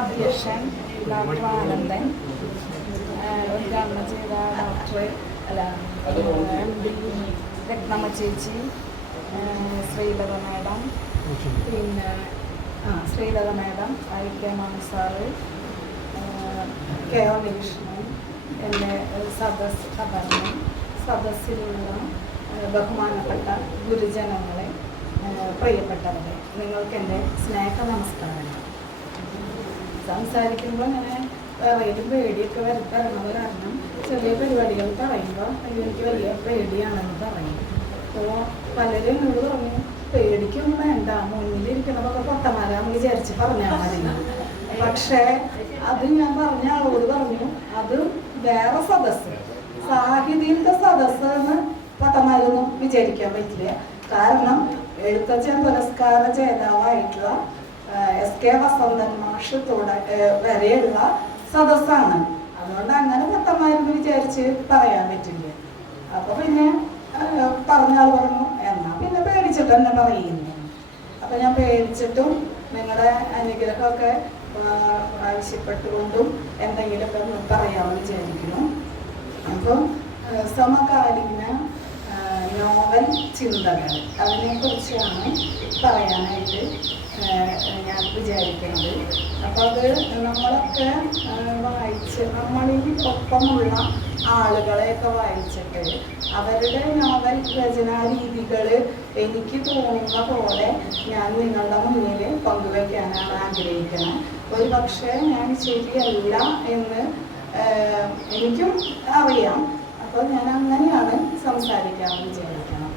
അഭിലഷൻ, doctor Anandan, ഉദ്ഘാടനം ചെയ്ത doctor MD Ratnamma ചേച്ചി, ശ്രീലത മാഡം, പിന്നെ ശ്രീലത മാഡം, IK മാമി സാറ്, KO നിരീക്ഷണൻ, എൻ്റെ സദസ്സിലുള്ള ബഹുമാനപ്പെട്ട ഗുരുജനങ്ങളെ, പ്രിയപ്പെട്ടവരെ, നിങ്ങൾക്ക് എൻ്റെ സ്നേഹ നമസ്കാരങ്ങൾ. സംസാരിക്കുമ്പോൾ ഇങ്ങനെ വേറൊരു പേടിയൊക്കെ വരണത് കാരണം ചെറിയ പരിപാടികൾ പറയുമ്പോൾ എനിക്ക് വലിയ പേടിയാണെന്ന് പറയും. അപ്പോൾ പലരും എന്നോട് പറഞ്ഞു പേടിക്കൊന്നും വേണ്ട, മുന്നിലിരിക്കണതൊക്കെ പൊട്ടന്മാരാന്ന് വിചാരിച്ച് പറഞ്ഞാൽ മതി. പക്ഷേ അത് ഞാൻ പറഞ്ഞ ആളോട് പറഞ്ഞു അത് വേറെ സദസ്സ്, സാഹിത്യത്തിൻ്റെ സദസ്സ് എന്ന് പൊട്ടന്മാരൊന്നും വിചാരിക്കാൻ പറ്റില്ല. കാരണം എഴുത്തച്ഛൻ പുരസ്കാര ജേതാവായിട്ടുള്ള SK വസന്തൻ മാഷ് വരെയുള്ള സദസ്സാണ്. അതുകൊണ്ട് അങ്ങനെ പൊട്ടന്മാരെന്ന് വിചാരിച്ച് പറയാൻ പറ്റില്ല. അപ്പൊ പിന്നെ പറഞ്ഞ ആൾ പറഞ്ഞു എന്നാ പിന്നെ പേടിച്ചിട്ട് തന്നെ പറയുന്നു. അപ്പൊ ഞാൻ പേടിച്ചിട്ടും നിങ്ങളുടെ അനുഗ്രഹമൊക്കെ ആവശ്യപ്പെട്ടുകൊണ്ടും എന്തെങ്കിലുമൊക്കെ പറയാമെന്ന് വിചാരിക്കുന്നു. അപ്പം സമകാലീന നോവൽ ചിന്തകൾ, അതിനെക്കുറിച്ചാണ് പറയാനായിട്ട് ഞാൻ വിചാരിക്കുന്നത്. അപ്പോൾ അത് നമ്മളൊക്കെ വായിച്ച് നമ്മളിൽ ഒപ്പമുള്ള ആളുകളെയൊക്കെ വായിച്ചിട്ട് അവരുടെ നോവൽ രചനാ രീതികൾ എനിക്ക് തോന്നുന്ന പോലെ ഞാൻ നിങ്ങളുടെ മുന്നിൽ പങ്കുവയ്ക്കാനാണ് ആഗ്രഹിക്കുന്നത്. ഒരു പക്ഷേ ഞാൻ ശരിയല്ല എന്ന് എനിക്കും അറിയാം. അപ്പോൾ ഞാൻ അങ്ങനെയാണ് സംസാരിക്കാമെന്ന് വിചാരിക്കണം.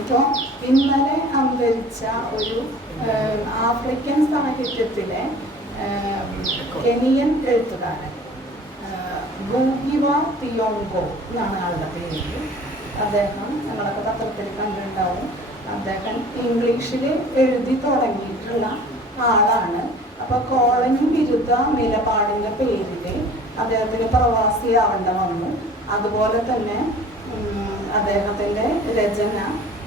ഇപ്പോൾ ഇന്നലെ അന്തരിച്ച ഒരു ആഫ്രിക്കൻ സാഹിത്യത്തിലെ കെനിയൻ എഴുത്തുകാരൻ ഗൂഗിവ തിയോങ്കോ എന്നാണ് ആളുടെ പേര്. അദ്ദേഹം ഞങ്ങളൊക്കെ പത്രത്തിൽ കണ്ടിട്ടുണ്ടാവും. അദ്ദേഹം ഇംഗ്ലീഷിൽ എഴുതി തുടങ്ങിയിട്ടുള്ള ആളാണ്. അപ്പോൾ കോളനി വിരുദ്ധ നിലപാടിൻ്റെ പേരിൽ അദ്ദേഹത്തിന് പ്രവാസിയാവേണ്ട വന്നു. അതുപോലെ തന്നെ അദ്ദേഹത്തിൻ്റെ രചന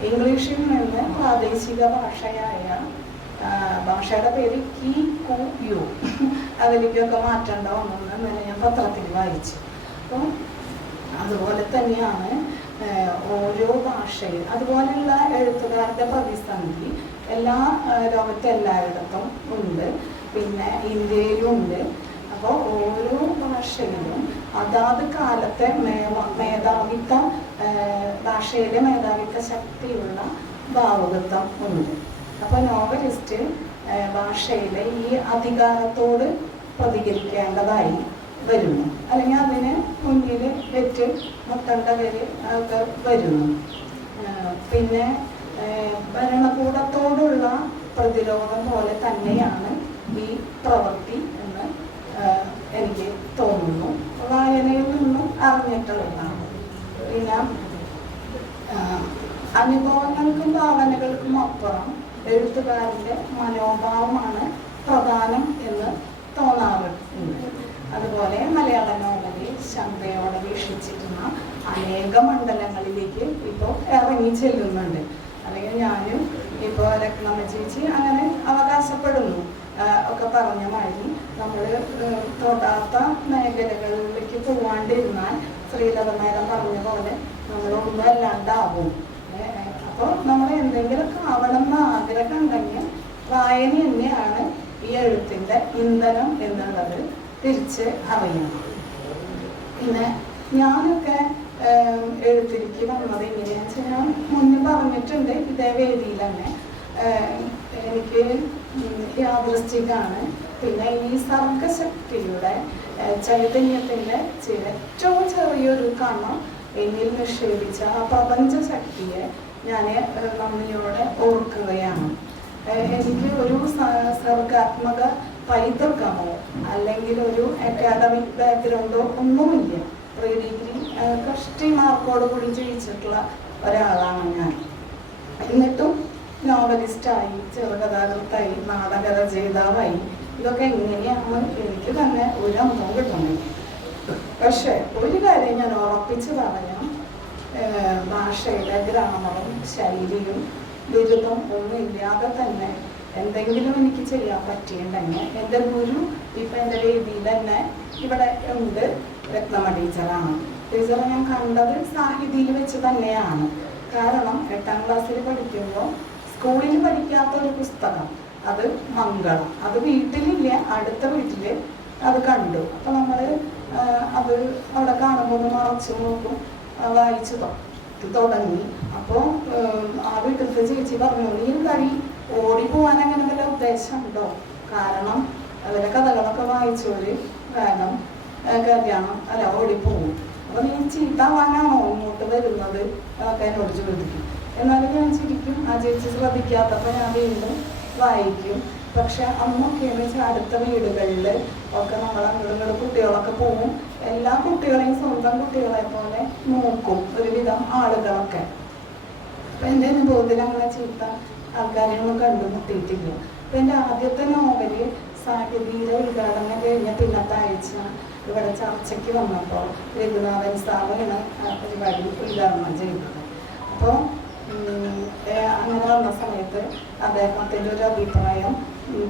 ഇംഗ്ലീഷിൽ നിന്ന് പ്രാദേശിക ഭാഷയുടെ പേര് KQU അതിലേക്കൊക്കെ മാറ്റേണ്ട വന്നെന്ന് ഞാൻ പത്രത്തിൽ വായിച്ചു. അപ്പം അതുപോലെ തന്നെയാണ് ഓരോ ഭാഷയിൽ അതുപോലെയുള്ള എഴുത്തുകാരുടെ പ്രതിസന്ധി ലോകത്തെ എല്ലായിടത്തും ഉണ്ട്, പിന്നെ ഇന്ത്യയിലും ഉണ്ട്. അപ്പോൾ ഓരോ ഭാഷയിലും അതാത് കാലത്തെ ഭാഷയിലെ മേധാവിത്വ ശക്തിയുള്ള ഭാവുകത്വം ഉണ്ട്. അപ്പോൾ നോവലിസ്റ്റ് ഭാഷയിലെ ഈ അധികാരത്തോട് പ്രതികരിക്കേണ്ടതായി വരുന്നു, അല്ലെങ്കിൽ അതിന് മുന്നിൽ വെച്ച് മുട്ടേണ്ടവര് ഒക്കെ വരുന്നു. പിന്നെ ഭരണകൂടത്തോടുള്ള പ്രതിരോധം പോലെ തന്നെയാണ് ഈ പ്രവൃത്തി എന്ന് എനിക്ക് തോന്നുന്നു. വായനയിൽ നിന്നും അറിഞ്ഞിട്ടുള്ളതാണ്. പിന്നെ അനുഭവങ്ങൾക്കും ഭാവനകൾക്കും അപ്പുറം എഴുത്തുകാരൻ്റെ മനോഭാവമാണ് പ്രധാനം എന്ന് തോന്നാറുണ്ട്. അതുപോലെ മലയാള നോവലിൽ ശങ്കയോടെ വീക്ഷിച്ചിരുന്ന അനേക മണ്ഡലങ്ങളിലേക്ക് ഇപ്പോൾ ഇറങ്ങി ചെല്ലുന്നുണ്ട്. അല്ലെങ്കിൽ ഞാനും ഇപ്പോൾ രത്നമ്മ ചേച്ചി അങ്ങനെ അവകാശപ്പെടുന്നു ഒക്കെ പറഞ്ഞ മാതിരി നമ്മൾ തൊടാത്ത മേഖലകളിലേക്ക് പോവാണ്ടിരുന്നാൽ ശ്രീലത മേഡം പറഞ്ഞ പോലെ നമ്മളൊന്നും അല്ലാണ്ടാവും. അപ്പോൾ നമ്മൾ എന്തെങ്കിലുമൊക്കെ ആവണമെന്ന് ആഗ്രഹം ഉണ്ടെങ്കിൽ വായന തന്നെയാണ് ഈ എഴുത്തിൻ്റെ ഇന്ധനം എന്നുള്ളത് തിരിച്ച് അറിയണം. പിന്നെ ഞാനൊക്കെ എഴുത്തിലേക്ക് വന്നത് എങ്ങനെയാണെന്ന് വെച്ചാൽ ഞാൻ മുന്നേ പറഞ്ഞിട്ടുണ്ട് ഇതേ വേദിയിൽ തന്നെ. എനിക്ക് യാദൃശ്ചികമാണ്. പിന്നെ ഈ സർഗശക്തിയുടെ ചൈതന്യത്തിൻ്റെ ഏറ്റവും ചെറിയൊരു കണം എന്നിൽ നിക്ഷേപിച്ച ആ പ്രപഞ്ച ശക്തിയെ ഞാൻ നന്ദിയോടെ ഓർക്കുകയാണ്. എനിക്ക് ഒരു സർഗാത്മക പൈതൃകമോ അല്ലെങ്കിൽ ഒരു അക്കാഡമിക് ബാക്ക്ഗ്രൗണ്ടോ ഒന്നുമില്ല. പ്രീ ഡിഗ്രി കഷ്ടി മാർക്കോട് കൂടി ജയിച്ചിട്ടുള്ള ഒരാളാണ് ഞാൻ. എന്നിട്ടും നോവലിസ്റ്റായി, ചെറുകഥാകൃത്തായി, നാടക രചയിതാവായി. ഇതൊക്കെ എങ്ങനെയാണ് എനിക്ക് തന്നെ ഒരു അനുഭവം കിട്ടുന്നത്. പക്ഷെ ഒരു കാര്യം ഞാൻ ഉറപ്പിച്ച് പറയാം, ഭാഷയുടെ ഗ്രാമറും ശൈലിയും ബിരുദം ഒന്നുമില്ലാതെ തന്നെ എന്തെങ്കിലും എനിക്ക് ചെയ്യാൻ പറ്റിയിട്ടുണ്ടെങ്കിൽ എൻ്റെ ഗുരു ഇപ്പം എൻ്റെ വേദിയിൽ തന്നെ ഇവിടെ ഉണ്ട്. രത്നമ്മ ടീച്ചറാണ്. ടീച്ചറെ ഞാൻ കണ്ടത് സാഹിതിയിൽ വെച്ച് തന്നെയാണ്. കാരണം 8ാം ക്ലാസ്സിൽ പഠിക്കുമ്പോൾ സ്കൂളിൽ പഠിക്കാത്ത ഒരു പുസ്തകം, അത് മംഗളം, അത് വീട്ടിലില്ല, അടുത്ത വീട്ടിൽ അത് കണ്ടു. അപ്പം നമ്മൾ അത് അവിടെ കാണുമ്പോൾ ഒന്ന് മറച്ചു നോക്കും, വായിച്ചു തുടങ്ങി. അപ്പോൾ ആ വീട്ടിലത്തെ ചേച്ചി പറഞ്ഞു, നീ കഴി ഓടിപ്പോവാൻ അങ്ങനെ വല്ല ഉദ്ദേശം ഉണ്ടോ? കാരണം അതിലെ കഥകളൊക്കെ വായിച്ചോര് കാരണം കല്യാണം അല്ല ഓടിപ്പോവും. അപ്പോൾ നീ ചീത്താവാനാണോ ഇങ്ങോട്ട് വരുന്നത് എന്നൊക്കെ എന്നോട് ചോദിക്കും. എന്നാലും ഞാൻ ചിരിക്കും. ആ ചേച്ചി ശ്രദ്ധിക്കാത്തപ്പോൾ ഞാൻ വീണ്ടും വായിക്കും. പക്ഷെ അന്നൊക്കെയെന്ന് വെച്ചാൽ അടുത്ത വീടുകളിൽ ഒക്കെ നമ്മൾ അങ്ങോട്ട് കുട്ടികളൊക്കെ പോവും. എല്ലാ കുട്ടികളെയും സ്വന്തം കുട്ടികളെ പോലെ നോക്കും ഒരുവിധം ആളുകളൊക്കെ. അപ്പം എൻ്റെ അനുഭവത്തിൽ അങ്ങനെ ചീത്ത ആൾക്കാരെയൊന്നും കണ്ടുമുട്ടിയിട്ടില്ല. അപ്പം എൻ്റെ ആദ്യത്തെ നോവല് സാഹിതിയുടെ ഉദ്ഘാടനം കഴിഞ്ഞ പിന്നത്തെ ആഴ്ച ഇവിടെ ചർച്ചയ്ക്ക് വന്നപ്പോൾ രഘുനാഥൻ സാറാണ് പരിപാടി ഉദ്ഘാടനം ചെയ്തത്. അപ്പോൾ അങ്ങനെ വന്ന സമയത്ത് അദ്ദേഹത്തിൻ്റെ ഒരു അഭിപ്രായം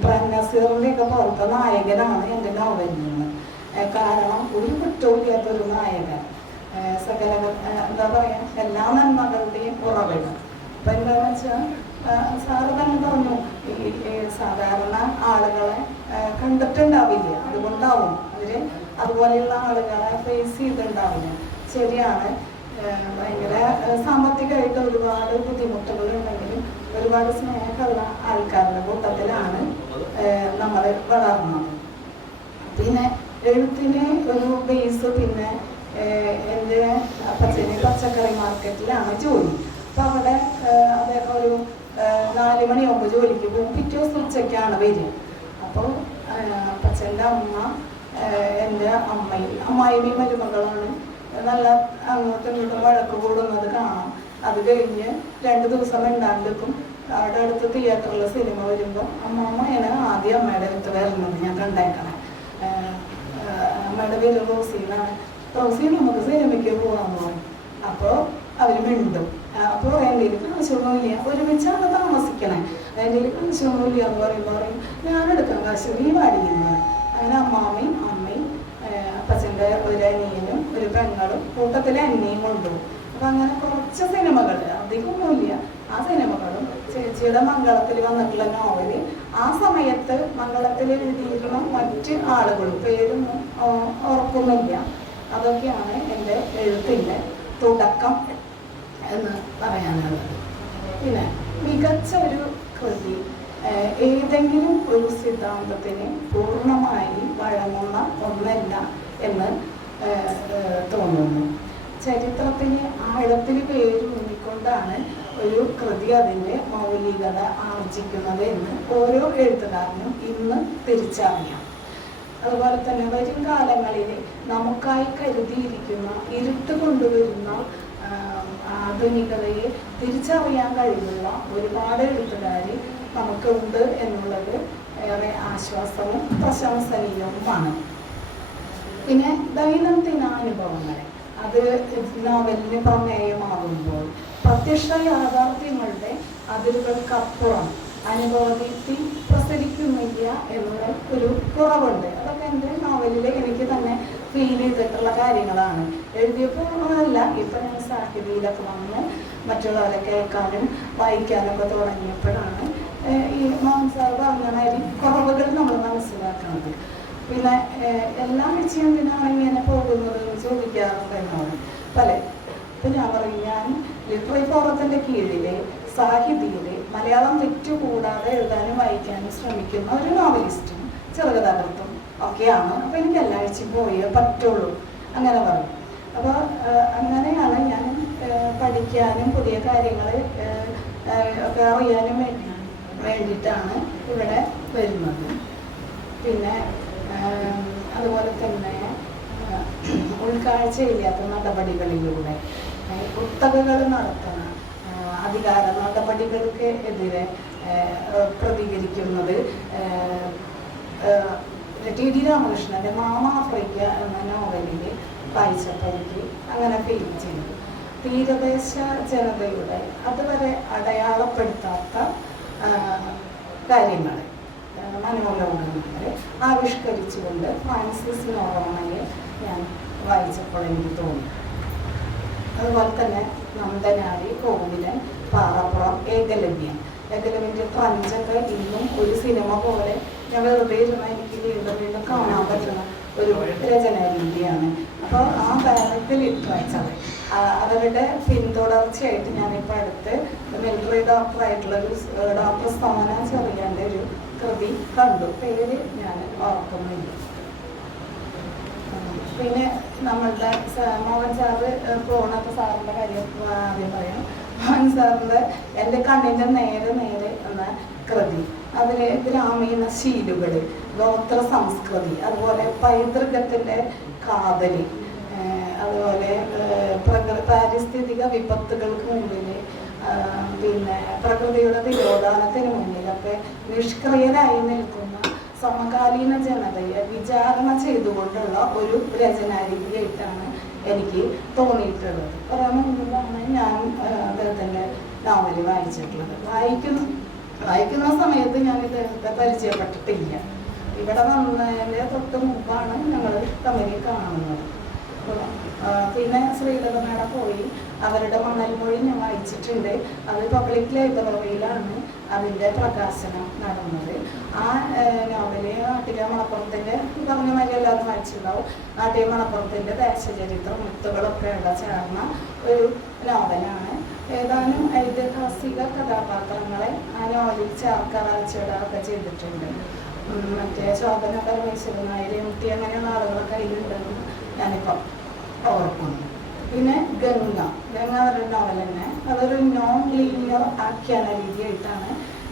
പ്രേംനസീറിൻ്റെയൊക്കെ പോലത്തെ നായകനാണ് എൻ്റെ നോവലിൽ നിന്ന്. കാരണം ഒരു കുറ്റവും ഇല്ലാത്തൊരു നായകൻ, സകല എന്താ പറയുക, എല്ലാ നന്മകളുടെയും ഉറവിടം. അപ്പം എന്താണെന്ന് വെച്ചാൽ സാറ് തന്നെ പറഞ്ഞു, ഈ സാധാരണ ആളുകളെ കണ്ടിട്ടുണ്ടാവില്ല, അതുകൊണ്ടാവും അവർ അതുപോലെയുള്ള ആളുകളെ ഫേസ് ചെയ്തിട്ടുണ്ടാവില്ല. ശരിയാണ്, ഭയങ്കര സാമ്പത്തികമായിട്ട് ഒരുപാട് ബുദ്ധിമുട്ടുകൾ ഉണ്ടെങ്കിലും ഒരുപാട് സ്നേഹമുള്ള ആൾക്കാരുടെ കൂട്ടത്തിലാണ് നമ്മൾ വളർന്നത്. പിന്നെ എഴുത്തിന് ഒരു ബേസ്, പിന്നെ എൻ്റെ അപ്പച്ചന് പച്ചക്കറി മാർക്കറ്റിലാണ് ജോലി. അപ്പോൾ അവിടെ അദ്ദേഹം ഒരു 4 മണിയാകുമ്പോൾ ജോലിക്ക് പോകും, പിറ്റേ ദിവസം ഉച്ചയ്ക്കാണ് വരിക. അപ്പോൾ അപ്പച്ചൻ്റെ അമ്മ എൻ്റെ അമ്മായിയും മരുമകളാണ്, നല്ല അങ്ങോട്ടും ഇങ്ങോട്ടും വഴക്ക് കൂടുന്നത് കാണാം. അത് കഴിഞ്ഞ് 2 ദിവസം ഉണ്ടാണ്ടിരിക്കും. അവിടെ അടുത്ത് തിയേറ്ററിൽ സിനിമ വരുമ്പോൾ അമ്മയാണ് ആദ്യം അമ്മയുടെ അടുത്ത് വരുന്നത് ഞാൻ കണ്ടേക്കണേ. അമ്മയുടെ പേര് റോസിന്നാണ്. റോസി നമുക്ക് സിനിമയ്ക്ക് പോകാമെന്ന് പറയും. അപ്പോൾ അവർ മിണ്ടും. അപ്പോൾ എൻ്റെ കാശൊന്നുമില്ല, ഒരുമിച്ചാണ് താമസിക്കണേ, എൻ്റെ കാശൊന്നുമില്ല എന്ന് പറയും ഞാനെടുക്കാം കാശ്, നീ പാടിക്കുന്നത്. അങ്ങനെ അമ്മാമ്മയും അമ്മയും അപ്പച്ചൻ്റെ ഒരു അനിയനും ഒരു പെങ്ങളും കൂട്ടത്തിൽ എന്നെയും കൊണ്ടുപോകും. അപ്പം അങ്ങനെ കുറച്ച് സിനിമകൾ, അധികമൊന്നുമില്ല, ആ സിനിമകളും ചേച്ചിയുടെ മംഗളത്തിൽ വന്നിട്ടുള്ള നോവല്, ആ സമയത്ത് മംഗളത്തിൽ എഴുതിയിരുന്ന മറ്റ് ആളുകളും പേരൊന്നും ഓർക്കുന്നില്ല. അതൊക്കെയാണ് എൻ്റെ എഴുത്തിൻ്റെ തുടക്കം എന്ന് പറയാനുള്ളത്. പിന്നെ മികച്ച ഒരു കൃതി ഏതെങ്കിലും ഒരു സിദ്ധാന്തത്തിന് പൂർണ്ണമായി വഴങ്ങുന്ന ഒന്നല്ല എന്ന് തോന്നുന്നു. ചരിത്രത്തിന് ആഴത്തിൽ പേരൂന്നിക്കൊണ്ടാണ് ഒരു കൃതി അതിൻ്റെ മൗലികത ആർജിക്കുന്നത് എന്ന് ഓരോ എഴുത്തുകാരനും ഇന്ന് തിരിച്ചറിയാം. അതുപോലെ തന്നെ വരും കാലങ്ങളിൽ നമുക്കായി കരുതിയിരിക്കുന്ന ഇരുട്ട് കൊണ്ടുവരുന്ന ആധുനികതയെ തിരിച്ചറിയാൻ കഴിവുള്ള ഒരുപാട് എഴുത്തുകാർ നമുക്കുണ്ട് എന്നുള്ളത് ഏറെ ആശ്വാസവും പ്രശംസനീയവുമാണ്. പിന്നെ ദൈനംദിനാനുഭവങ്ങൾ, അത് നോവലിന് പ്രമേയമാകുമ്പോൾ പ്രത്യക്ഷ യാഥാർത്ഥ്യങ്ങളുടെ അതിരുകൾക്കപ്പുറം അനുഭവത്തിൽ പ്രസരിക്കുന്നില്ല എന്നുള്ള ഒരു കുറവുണ്ട്. അതൊക്കെ എൻ്റെ നോവലിൽ എനിക്ക് തന്നെ ഫീൽ ചെയ്തിട്ടുള്ള കാര്യങ്ങളാണ്. എഴുതിയപ്പോൾ അല്ല, ഇപ്പം ഞാൻ സാഹിതിയിലൊക്കെ വന്ന് മറ്റുള്ളവരെ കേൾക്കാനും വായിക്കാനൊക്കെ തുടങ്ങിയപ്പോഴാണ് ഈ മാംസാർ പറഞ്ഞ മാതിരി കുറവുകൾ നമ്മൾ മനസ്സിലാക്കുന്നത്. പിന്നെ എല്ലാ ആഴ്ചയും എന്തിനാണ് ഇങ്ങനെ പോകുന്നത് എന്ന് ചോദിക്കാറുണ്ട് എന്നോട് പല. ഇപ്പം ഞാൻ പറയും, ഞാൻ ലിറ്റററി ഫോറത്തിൻ്റെ കീഴിലെ സാഹിതിയിൽ മലയാളം തെറ്റുകൂടാതെ എഴുതാനും വായിക്കാനും ശ്രമിക്കുന്ന ഒരു നോവലിസ്റ്റും ചെറുകഥാകൃത്തും ഒക്കെയാണ്. അപ്പോൾ എനിക്ക് എല്ലാ ആഴ്ചയും പോയേ പറ്റുള്ളൂ അങ്ങനെ പറയും. അപ്പോൾ അങ്ങനെയാണ് ഞാൻ പഠിക്കാനും പുതിയ കാര്യങ്ങൾ ഒക്കെ അറിയാനും വേണ്ടിയിട്ടാണ് ഇവിടെ വരുന്നത്. പിന്നെ അതുപോലെ തന്നെ ഉൾക്കാഴ്ചയില്ലാത്ത നടപടികളിലൂടെ കുത്തകകൾ നടത്തുന്ന അധികാര നടപടികൾക്ക് എതിരെ പ്രതികരിക്കുന്നത് ടി.ഡി. രാമകൃഷ്ണൻ്റെ മാമ ആഫ്രിക്ക എന്ന നോവലിൽ വായിച്ചപ്പോൾ എനിക്ക് അങ്ങനെ ഫീൽ ചെയ്തു. തീരദേശ ജനതയുടെ അതുവരെ അടയാളപ്പെടുത്താത്ത കാര്യങ്ങൾ, മനോലോകങ്ങൾ ആവിഷ്കരിച്ചുകൊണ്ട് ഫ്രാൻസിസ് നൊറോണയെ ഞാൻ വായിച്ചപ്പോൾ എനിക്ക് തോന്നി. അതുപോലെ തന്നെ നന്ദനാരി, കോവിലൻ, പാറപ്പുറം, ഏകലവ്യൻ്റെ ഫ്രഞ്ചൊക്കെ ഇന്നും ഒരു സിനിമ പോലെ ഞാൻ വെറുതെ ഇരുന്ന എനിക്ക് വീണ്ടും വീണ്ടും കാണാൻ പറ്റുന്ന ഒരു രചനാ രീതിയാണ്. അപ്പോൾ ആ ഡയറക്റ്റ് ലിറ്ററേച്ചർ അവരുടെ പിന്തുടർച്ചയായിട്ട് ഞാനിപ്പോൾ അടുത്ത് മിലിറ്ററി ഡോക്ടറായിട്ടുള്ളൊരു ഡോക്ടർ സ്തോന ചെറിയാൻ്റെ ഒരു കൃതി കണ്ടു. പേര് ഞാൻ ഓർക്കുന്നില്ല. പിന്നെ നമ്മളുടെ മോഹൻ സാറ് പോണപ്പോൾ സാറിൻ്റെ കാര്യം ആദ്യം പറയാം. മോഹൻ സാറിൻ്റെ എൻ്റെ കണ്ണിൻ്റെ നേരെ എന്ന കൃതി, അതിൽ ഗ്രാമീണ ശീലുകൾ, ഗോത്ര സംസ്കൃതി, അതുപോലെ പൈതൃകത്തിൻ്റെ കാതലി, അതുപോലെ പാരിസ്ഥിതിക വിപത്തുകൾക്ക് മുമ്പിൽ പിന്നെ പ്രകൃതിയുടെ തിരോധാനത്തിന് മുന്നിലൊക്കെ നിഷ്ക്രിയരായി നിൽക്കുന്ന സമകാലീന ജനതയെ വിചാരണ ചെയ്തുകൊണ്ടുള്ള ഒരു രചനാരീതിയായിട്ടാണ് എനിക്ക് തോന്നിയിട്ടുള്ളത്. കുറേ മുമ്പാണ് ഞാൻ അദ്ദേഹത്തിൻ്റെ നോവൽ വായിച്ചിട്ടുള്ളത്. വായിക്കുന്ന സമയത്ത് ഞാൻ ഇദ്ദേഹത്തെ പരിചയപ്പെട്ടിട്ടില്ല. ഇവിടെ വന്നതിൻ്റെ തൊട്ട് മുമ്പാണ് ഞങ്ങൾ തമ്മിൽ കാണുന്നത്. പിന്നെ ശ്രീലതമേടെ പോയി അവരുടെ മണൽമൊഴി ഞാൻ വായിച്ചിട്ടുണ്ട്. അത് പബ്ലിക് ലൈബ്രറിയിലാണ് അതിൻ്റെ പ്രകാശനം നടന്നത്. ആ നോവല് നാട്ടിലെ മണപ്പുറത്തിൻ്റെ പറഞ്ഞ മാതിരി എല്ലാവരും വായിച്ചിട്ടുണ്ടാവും. നാട്ടിലെ മണപ്പുറത്തിൻ്റെ ദേശചരിത്രം മുത്തുകളൊക്കെ ഉള്ള ചേർന്ന ഒരു നോവലാണ്. ഏതാനും ഐതിഹാസിക കഥാപാത്രങ്ങളെ ആ നോവലിൽ ചേർക്കാറാഴ്ചയിടുകയൊക്കെ ചെയ്തിട്ടുണ്ട്. മറ്റേ ശോഭന പരമേശ്വരൻ നായർ, എംടി അങ്ങനെയുള്ള ആളുകളൊക്കെ അതിലുണ്ടെന്ന് ഞാനിപ്പം ഓർക്കുന്നു. പിന്നെ ഗംഗ അവരുടെ നോവൽ തന്നെ, അതൊരു നോൺ ലീനിയർ ആഖ്യാന രീതിയായിട്ടാണ്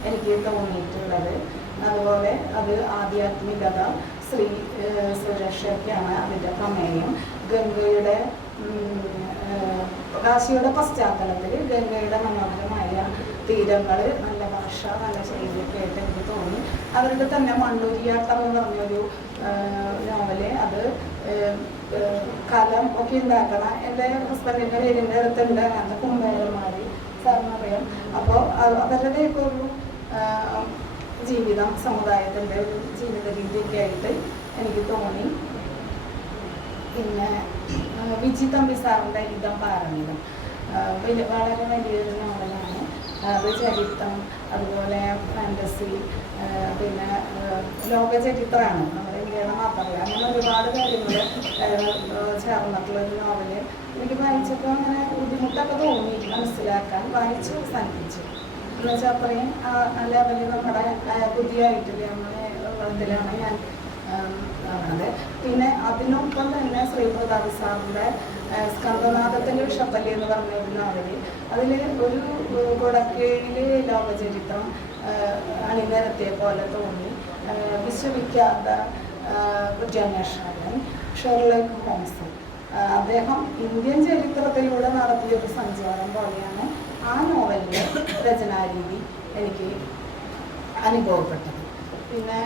എനിക്ക് തോന്നിയിട്ടുള്ളത്. അതുപോലെ അത് ആധ്യാത്മികത, സ്ത്രീ സുരക്ഷയൊക്കെയാണ് അതിൻ്റെ പ്രമേയം. ഗംഗയുടെ കാശിയുടെ പശ്ചാത്തലത്തിൽ ഗംഗയുടെ മനോഹരമായ തീരങ്ങൾ, നല്ല ഭാഷ, നല്ല ശൈലിയൊക്കെ ആയിട്ട് എനിക്ക് തോന്നി. അവരുടെ തന്നെ മണ്ണൂരിയാട്ടം എന്ന് പറഞ്ഞൊരു നോവല്, അത് കലം ഒക്കെ ഉണ്ടാക്കണ എൻ്റെ ഹസ്ബൻഡിൻ്റെ വീടിൻ്റെ അടുത്തുണ്ട്. അങ്ങനത്തെ കുമ്പേരന്മാരി സാറിനറിയാം. അപ്പോൾ അവരുടെയൊക്കെ ഒരു ജീവിതം, സമുദായത്തിൻ്റെ ഒരു ജീവിത രീതിയൊക്കെ ആയിട്ട് എനിക്ക് തോന്നി. പിന്നെ വിജി തമ്പി സാറിൻ്റെ ഇതം പാരമിതം വളരെ വലിയൊരു നോവലാണ്. അത് ചരിത്രം, അതുപോലെ ഫാൻറ്റസി, പിന്നെ ലോകചരിത്രമാണ്, നമ്മുടെ ഇന്ത്യയുടെ മാത്രമല്ല, അങ്ങനെ ഒരുപാട് കാര്യങ്ങൾ ചേർന്നിട്ടുള്ളൊരു നോവല്. എനിക്ക് വായിച്ചപ്പോൾ അങ്ങനെ ബുദ്ധിമുട്ടൊക്കെ തോന്നി മനസ്സിലാക്കാൻ. വായിച്ച് അവസാനിപ്പിച്ചു എന്ന് വെച്ചാൽ അത്രയും ആ ലെവലിൽ നമ്മുടെ പുതിയതായിട്ടില്ല ഇതിലാണ് ഞാൻ കാണുന്നത്. പിന്നെ അതിനൊപ്പം തന്നെ ശ്രീപ്രതാപ് സാറിൻ്റെ സ്കന്ദനാഥത്തിൻ്റെ വിഷപ്പല്ലി എന്ന് പറഞ്ഞ ഒരു നോവല്, അതിൽ ഒരു കുടക്കീഴിൽ ലോകചരിത്രം അണിനിരത്തിയ പോലെ തോന്നി. വിശ്വവിഖ്യാത കുറ്റാന്വേഷകൻ ഷെർലക് ഹോംസ്, അദ്ദേഹം ഇന്ത്യൻ ചരിത്രത്തിലൂടെ നടത്തിയൊരു സഞ്ചാരം പോലെയാണ് ആ നോവലിൻ്റെ രചനാരീതി എനിക്ക് അനുഭവപ്പെട്ടത്. പിന്നെ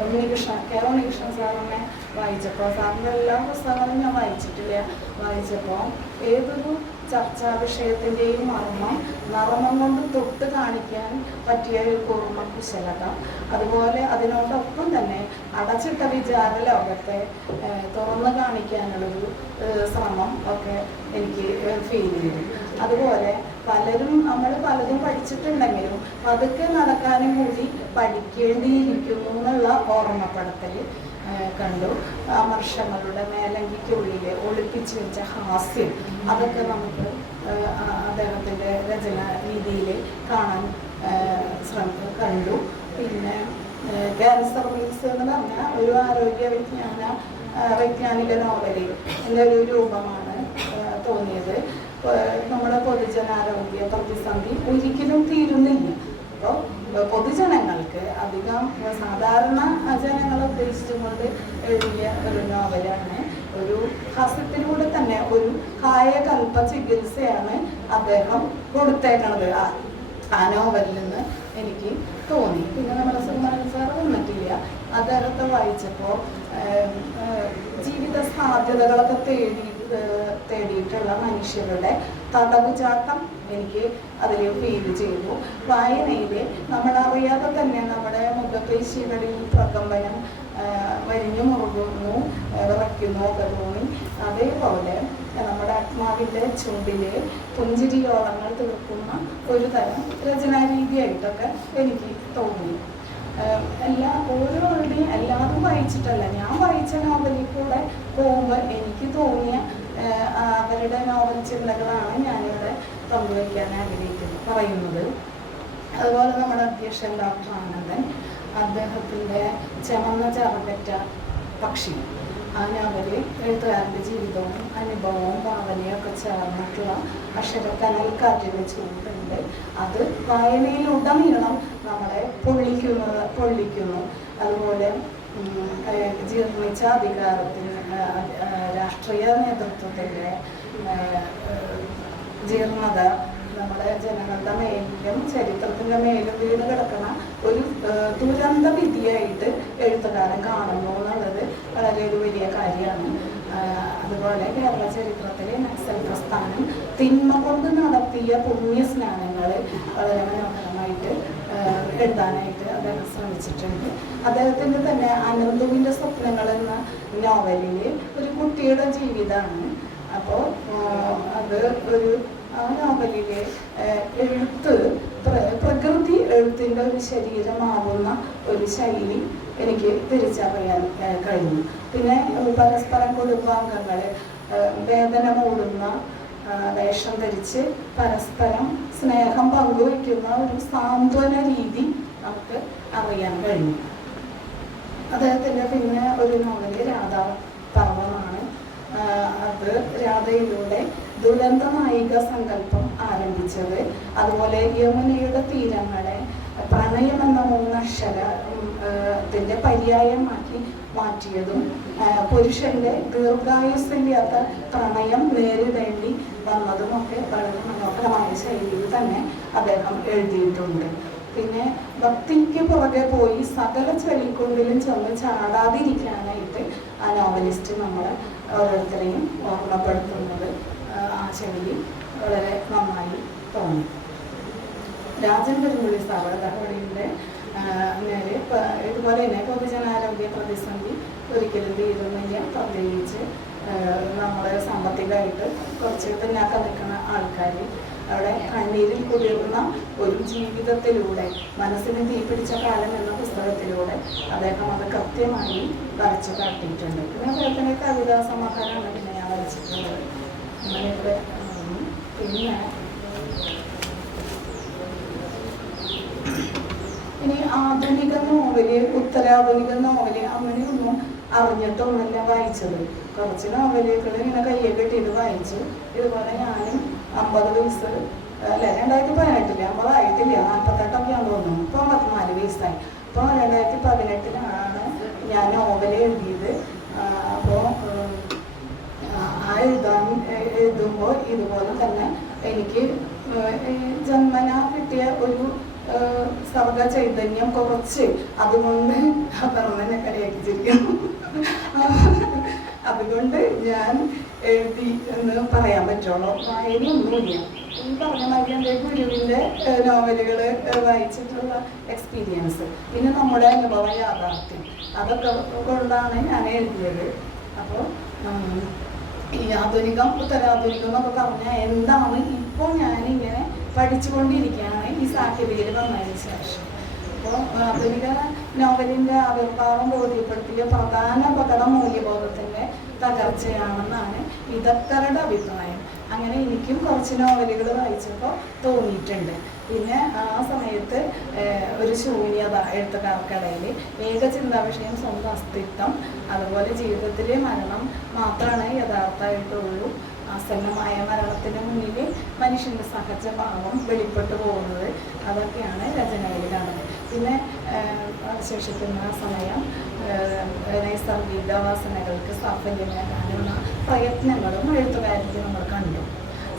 ഉണ്ണികൃഷ്ണൻ സാറിനെ വായിച്ചപ്പോൾ, സാറിൻ്റെ എല്ലാ പുസ്തകങ്ങളും ഞാൻ വായിച്ചിട്ടില്ല, വായിച്ചപ്പോൾ ഏതൊരു ചർച്ചാ വിഷയത്തിൻ്റെയും നർമ്മം കൊണ്ട് തൊട്ട് കാണിക്കാൻ പറ്റിയ ഒരു കൂർമ്മ കുശലത, അതുപോലെ അതിനോടൊപ്പം തന്നെ അടച്ചിട്ട വിചാര ലോകത്തെ തുറന്നു കാണിക്കാനുള്ളൊരു ശ്രമം ഒക്കെ എനിക്ക് ഫീൽ ചെയ്തു. അതുപോലെ നമ്മൾ പലതും പഠിച്ചിട്ടുണ്ടെങ്കിലും പതുക്കെ നടക്കാനും കൂടി പഠിക്കേണ്ടിയിരിക്കുന്നു എന്നുള്ള ഓർമ്മപ്പെടുത്തൽ കണ്ടു. അമർഷങ്ങളുടെ മേലങ്കിക്കുള്ളിൽ ഒളിപ്പിച്ച് വെച്ച ഹാസ്യം, അതൊക്കെ നമുക്ക് അദ്ദേഹത്തിൻ്റെ രചന രീതിയിൽ കാണാൻ കണ്ടു. പിന്നെ ക്യാൻസർ മീൽസ് എന്ന് പറഞ്ഞ ഒരു ആരോഗ്യ വൈജ്ഞാനിക നോവലിൽ എൻ്റെ ഒരു രൂപമാണ് തോന്നിയത്. നമ്മുടെ പൊതുജനാരോഗ്യ പ്രതിസന്ധി ഒരിക്കലും തീരുന്നില്ല. അപ്പോൾ പൊതുജനങ്ങൾക്ക് അധികം സാധാരണ ജനങ്ങളെ ഉദ്ദേശിച്ചുകൊണ്ട് എഴുതിയ ഒരു നോവലാണ്. ഒരു ഹാസ്യത്തിലൂടെ തന്നെ ഒരു കായകൽപ്പ ചികിത്സയാണ് അദ്ദേഹം കൊടുത്തേക്കണത് ആ നോവലിൽ നിന്ന് എനിക്ക് തോന്നി. പിന്നെ നമ്മുടെ സുകുമാരൻ സാർ വന്നിട്ടില്ല. അദ്ദേഹത്തെ വായിച്ചപ്പോൾ ജീവിത സാധ്യതകളൊക്കെ തേടിയിട്ടുള്ള മനുഷ്യരുടെ തടവുചാട്ടം എനിക്ക് അതിൽ ഫീൽ ചെയ്തു. വായനയിൽ നമ്മളറിയാതെ തന്നെ നമ്മുടെ മുഖപേശികളിൽ പ്രകമ്പനം വരിഞ്ഞു മുറുകുന്നു, വിറയ്ക്കുന്നു ഒക്കെ തോന്നി. അതേപോലെ നമ്മുടെ ആത്മാവിൻ്റെ ചുണ്ടിലെ പുഞ്ചിരിയോളങ്ങൾ തീർക്കുന്ന ഒരു തരം രചനാരീതിയായിട്ടൊക്കെ എനിക്ക് തോന്നി. ഓരോരുടെയും എല്ലാതും വായിച്ചിട്ടല്ല, ഞാൻ വായിച്ച നോവലിൽ കൂടെ പോകുമ്പോൾ എനിക്ക് തോന്നിയ അവരുടെ നോവൽ ചിന്തകളാണ് ഞാനിവിടെ പങ്കുവയ്ക്കാൻ പറയുന്നത്. അതുപോലെ നമ്മുടെ അധ്യക്ഷൻ ഡോക്ടർ ആനന്ദൻ, അദ്ദേഹത്തിൻ്റെ ചമന്ന ചറപറ്റ പക്ഷി, ആ നോവലിൽ എഴുത്തുകാരൻ്റെ ജീവിതവും അനുഭവവും ഭാവനയും ഒക്കെ ചേർന്നിട്ടുള്ള അക്ഷരക്കനൽക്കാറ്റിൻ്റെ ചൂടുണ്ട്. അത് വായനയിലുടനീളം നമ്മളെ പൊള്ളിക്കുന്നു. അതുപോലെ ജീർണിച്ച അധികാരത്തിന്, രാഷ്ട്രീയ നേതൃത്വത്തിൻ്റെ ജീർണത നമ്മുടെ ജനങ്ങളുടെ മേലും ചരിത്രത്തിൻ്റെ മേലും വീട് കിടക്കുന്ന ഒരു ദുരന്ത വിധിയായിട്ട് എഴുത്തുകാരൻ കാണുന്നു എന്നുള്ളത് വളരെ ഒരു വലിയ കാര്യമാണ്. അതുപോലെ കേരള ചരിത്രത്തിലെ നക്സൽ പ്രസ്ഥാനം തിന്മ കൊണ്ട് നടത്തിയ പുണ്യസ്നാനങ്ങൾ വളരെ മനോഹരമായിട്ട് എഴുതാനായിട്ട് അദ്ദേഹം ശ്രമിച്ചിട്ടുണ്ട്. അദ്ദേഹത്തിൻ്റെ തന്നെ അനന്തുവിൻ്റെ സ്വപ്നങ്ങൾ എന്ന നോവലിൽ ഒരു കുട്ടിയുടെ ജീവിതമാണ്. അപ്പോൾ അത് ഒരു ആ നോവലിലെ എഴുത്ത് പ്രകൃതി എഴുത്തിൻ്റെ ഒരു ശരീരമാവുന്ന ഒരു ശൈലി എനിക്ക് തിരിച്ചറിയാൻ കഴിഞ്ഞു. പിന്നെ പരസ്പരം കുടുംബാംഗങ്ങൾ വേദന മൂടുന്ന വേഷം ധരിച്ച് പരസ്പരം സ്നേഹം പങ്കുവയ്ക്കുന്ന ഒരു സാന്ത്വന രീതി നമുക്ക് അറിയാൻ കഴിഞ്ഞു. അദ്ദേഹത്തിൻ്റെ പിന്നെ ഒരു നോവല് രാധാപർവമാണ്. അത് രാധയിലൂടെ ദുരന്ത നായിക സങ്കല്പം ആരംഭിച്ചത്. അതുപോലെ യമുനയുടെ തീരങ്ങളെ പ്രണയം എന്ന 3 അക്ഷരത്തിൻ്റെ പര്യായമാക്കി മാറ്റിയതും പുരുഷന്റെ ദീർഘായുസ്സില്ലാത്ത പ്രണയം നേരിടേണ്ടി വന്നതുമൊക്കെ വളരെ മനോഹരമായ ശൈലിയിൽ തന്നെ അദ്ദേഹം എഴുതിയിട്ടുണ്ട്. പിന്നെ ഭക്തിക്ക് പുറകെ പോയി സകല ചെളിക്കൊണ്ടിലും ചെന്ന് ചാടാതിരിക്കാനായിട്ട് ആ നോവലിസ്റ്റ് നമ്മളെ ഓരോരുത്തരെയും ഓർമ്മപ്പെടുത്തുന്നത് ആ ശൈലി വളരെ നന്നായി തോന്നി. രാജൻ പെരുമ്പുള്ളി സാറ് ദഹോളിയുടെ നേരെ ഇതുപോലെ തന്നെ പൊതുജനാരോഗ്യ പ്രതിസന്ധി ഒരിക്കലും തീരുന്നില്ല. പ്രത്യേകിച്ച് നമ്മളെ സാമ്പത്തികമായിട്ട് കുറച്ച് പിന്നാക്കം നിൽക്കുന്ന ആൾക്കാർ അവിടെ കണ്ണീരിൽ കുതിർന്ന ഒരു ജീവിതത്തിലൂടെ മനസ്സിന് തീപിടിച്ച കാലം എന്ന പുസ്തകത്തിലൂടെ അദ്ദേഹം അത് കൃത്യമായി വരച്ചു കാട്ടിയിട്ടുണ്ട്. പിന്നെ അദ്ദേഹത്തിൻ്റെ കവിതാ സമാഹാരമാണ് പിന്നെ ഞാൻ വരച്ചിട്ടുള്ളത്. അങ്ങനെയൊക്കെ പിന്നെ ഇനി ആധുനിക നോവല്, ഉത്തരാധുനിക നോവല് അങ്ങനെയൊന്നും അറിഞ്ഞിട്ടൊന്നുമല്ല വായിച്ചത്. കുറച്ച് നോവലുകൾ ഇങ്ങനെ കയ്യെ കെട്ടിയിട്ട് വായിച്ചു. ഇതുപോലെ ഞാനും 50 വയസ്സ് അല്ല 2018 50 ആയിട്ടില്ല, 48 ആണെന്ന് തോന്നുന്നു. ഇപ്പോൾ 54 വയസ്സായി. ഇപ്പോൾ 2018 ഞാൻ നോവൽ എഴുതിയത്. അപ്പോൾ എഴുതുമ്പോൾ ഇതുപോലെ തന്നെ എനിക്ക് ജന്മന കിട്ടിയ ഒരു സർഗ ചൈതന്യം കുറച്ച് അതുകൊണ്ട് പറഞ്ഞെ കളിയാക്കിച്ചിരിക്കും. അതുകൊണ്ട് ഞാൻ എഴുതി എന്ന് പറയാൻ പറ്റുള്ളൂ. വായനയൊന്നുമില്ല. ഈ പറഞ്ഞ മാതിരി എൻ്റെ ഗുരുവിൻ്റെ നോവലുകൾ വായിച്ചിട്ടുള്ള എക്സ്പീരിയൻസ്, പിന്നെ നമ്മുടെ അനുഭവ യാഥാർത്ഥ്യം, അതൊക്കെ കൊണ്ടാണ് ഞാൻ എഴുതിയത്. അപ്പോൾ ഈ ആധുനികം ഉത്തരാധുനികം എന്നൊക്കെ പറഞ്ഞാൽ എന്താണ് ഇപ്പോൾ ഞാനിങ്ങനെ പഠിച്ചുകൊണ്ടിരിക്കുകയാണ് ഈ സാഹിത്യത്തിൽ വന്നതിന് ശേഷം. അപ്പോൾ ആധുനിക നോവലിൻ്റെ ആവിർഭാവം ബോധ്യപ്പെടുത്തിയ പ്രധാന അപകടം മൂല്യബോധത്തിൻ്റെ തകർച്ചയാണെന്നാണ് വിദഗ്ധരുടെ അഭിപ്രായം. അങ്ങനെ എനിക്കും കുറച്ച് നോവലുകൾ വായിച്ചപ്പോൾ തോന്നിയിട്ടുണ്ട്. പിന്നെ ആ സമയത്ത് ഒരു ശൂന്യത എഴുത്തുകാർക്കിടയിൽ, ഏക ചിന്താ വിഷയം സ്വന്തം അസ്തിത്വം, അതുപോലെ ജീവിതത്തിലെ മരണം മാത്രമാണ് യഥാർത്ഥമായിട്ടുള്ളൂ, ആസന്നമായ മരണത്തിന് മുന്നിൽ മനുഷ്യൻ്റെ സഹജഭാവം വെളിപ്പെട്ടു പോകുന്നത്, അതൊക്കെയാണ് രചനയിൽ കാണുന്നത്. പിന്നെ ശേഷിക്കുന്ന സമയം നൈസർഗിക വാസനകൾക്ക് സാഫല്യമേകാനുള്ള പ്രയത്നങ്ങളും എഴുത്തുകാരിൽ നമ്മൾ കണ്ടു.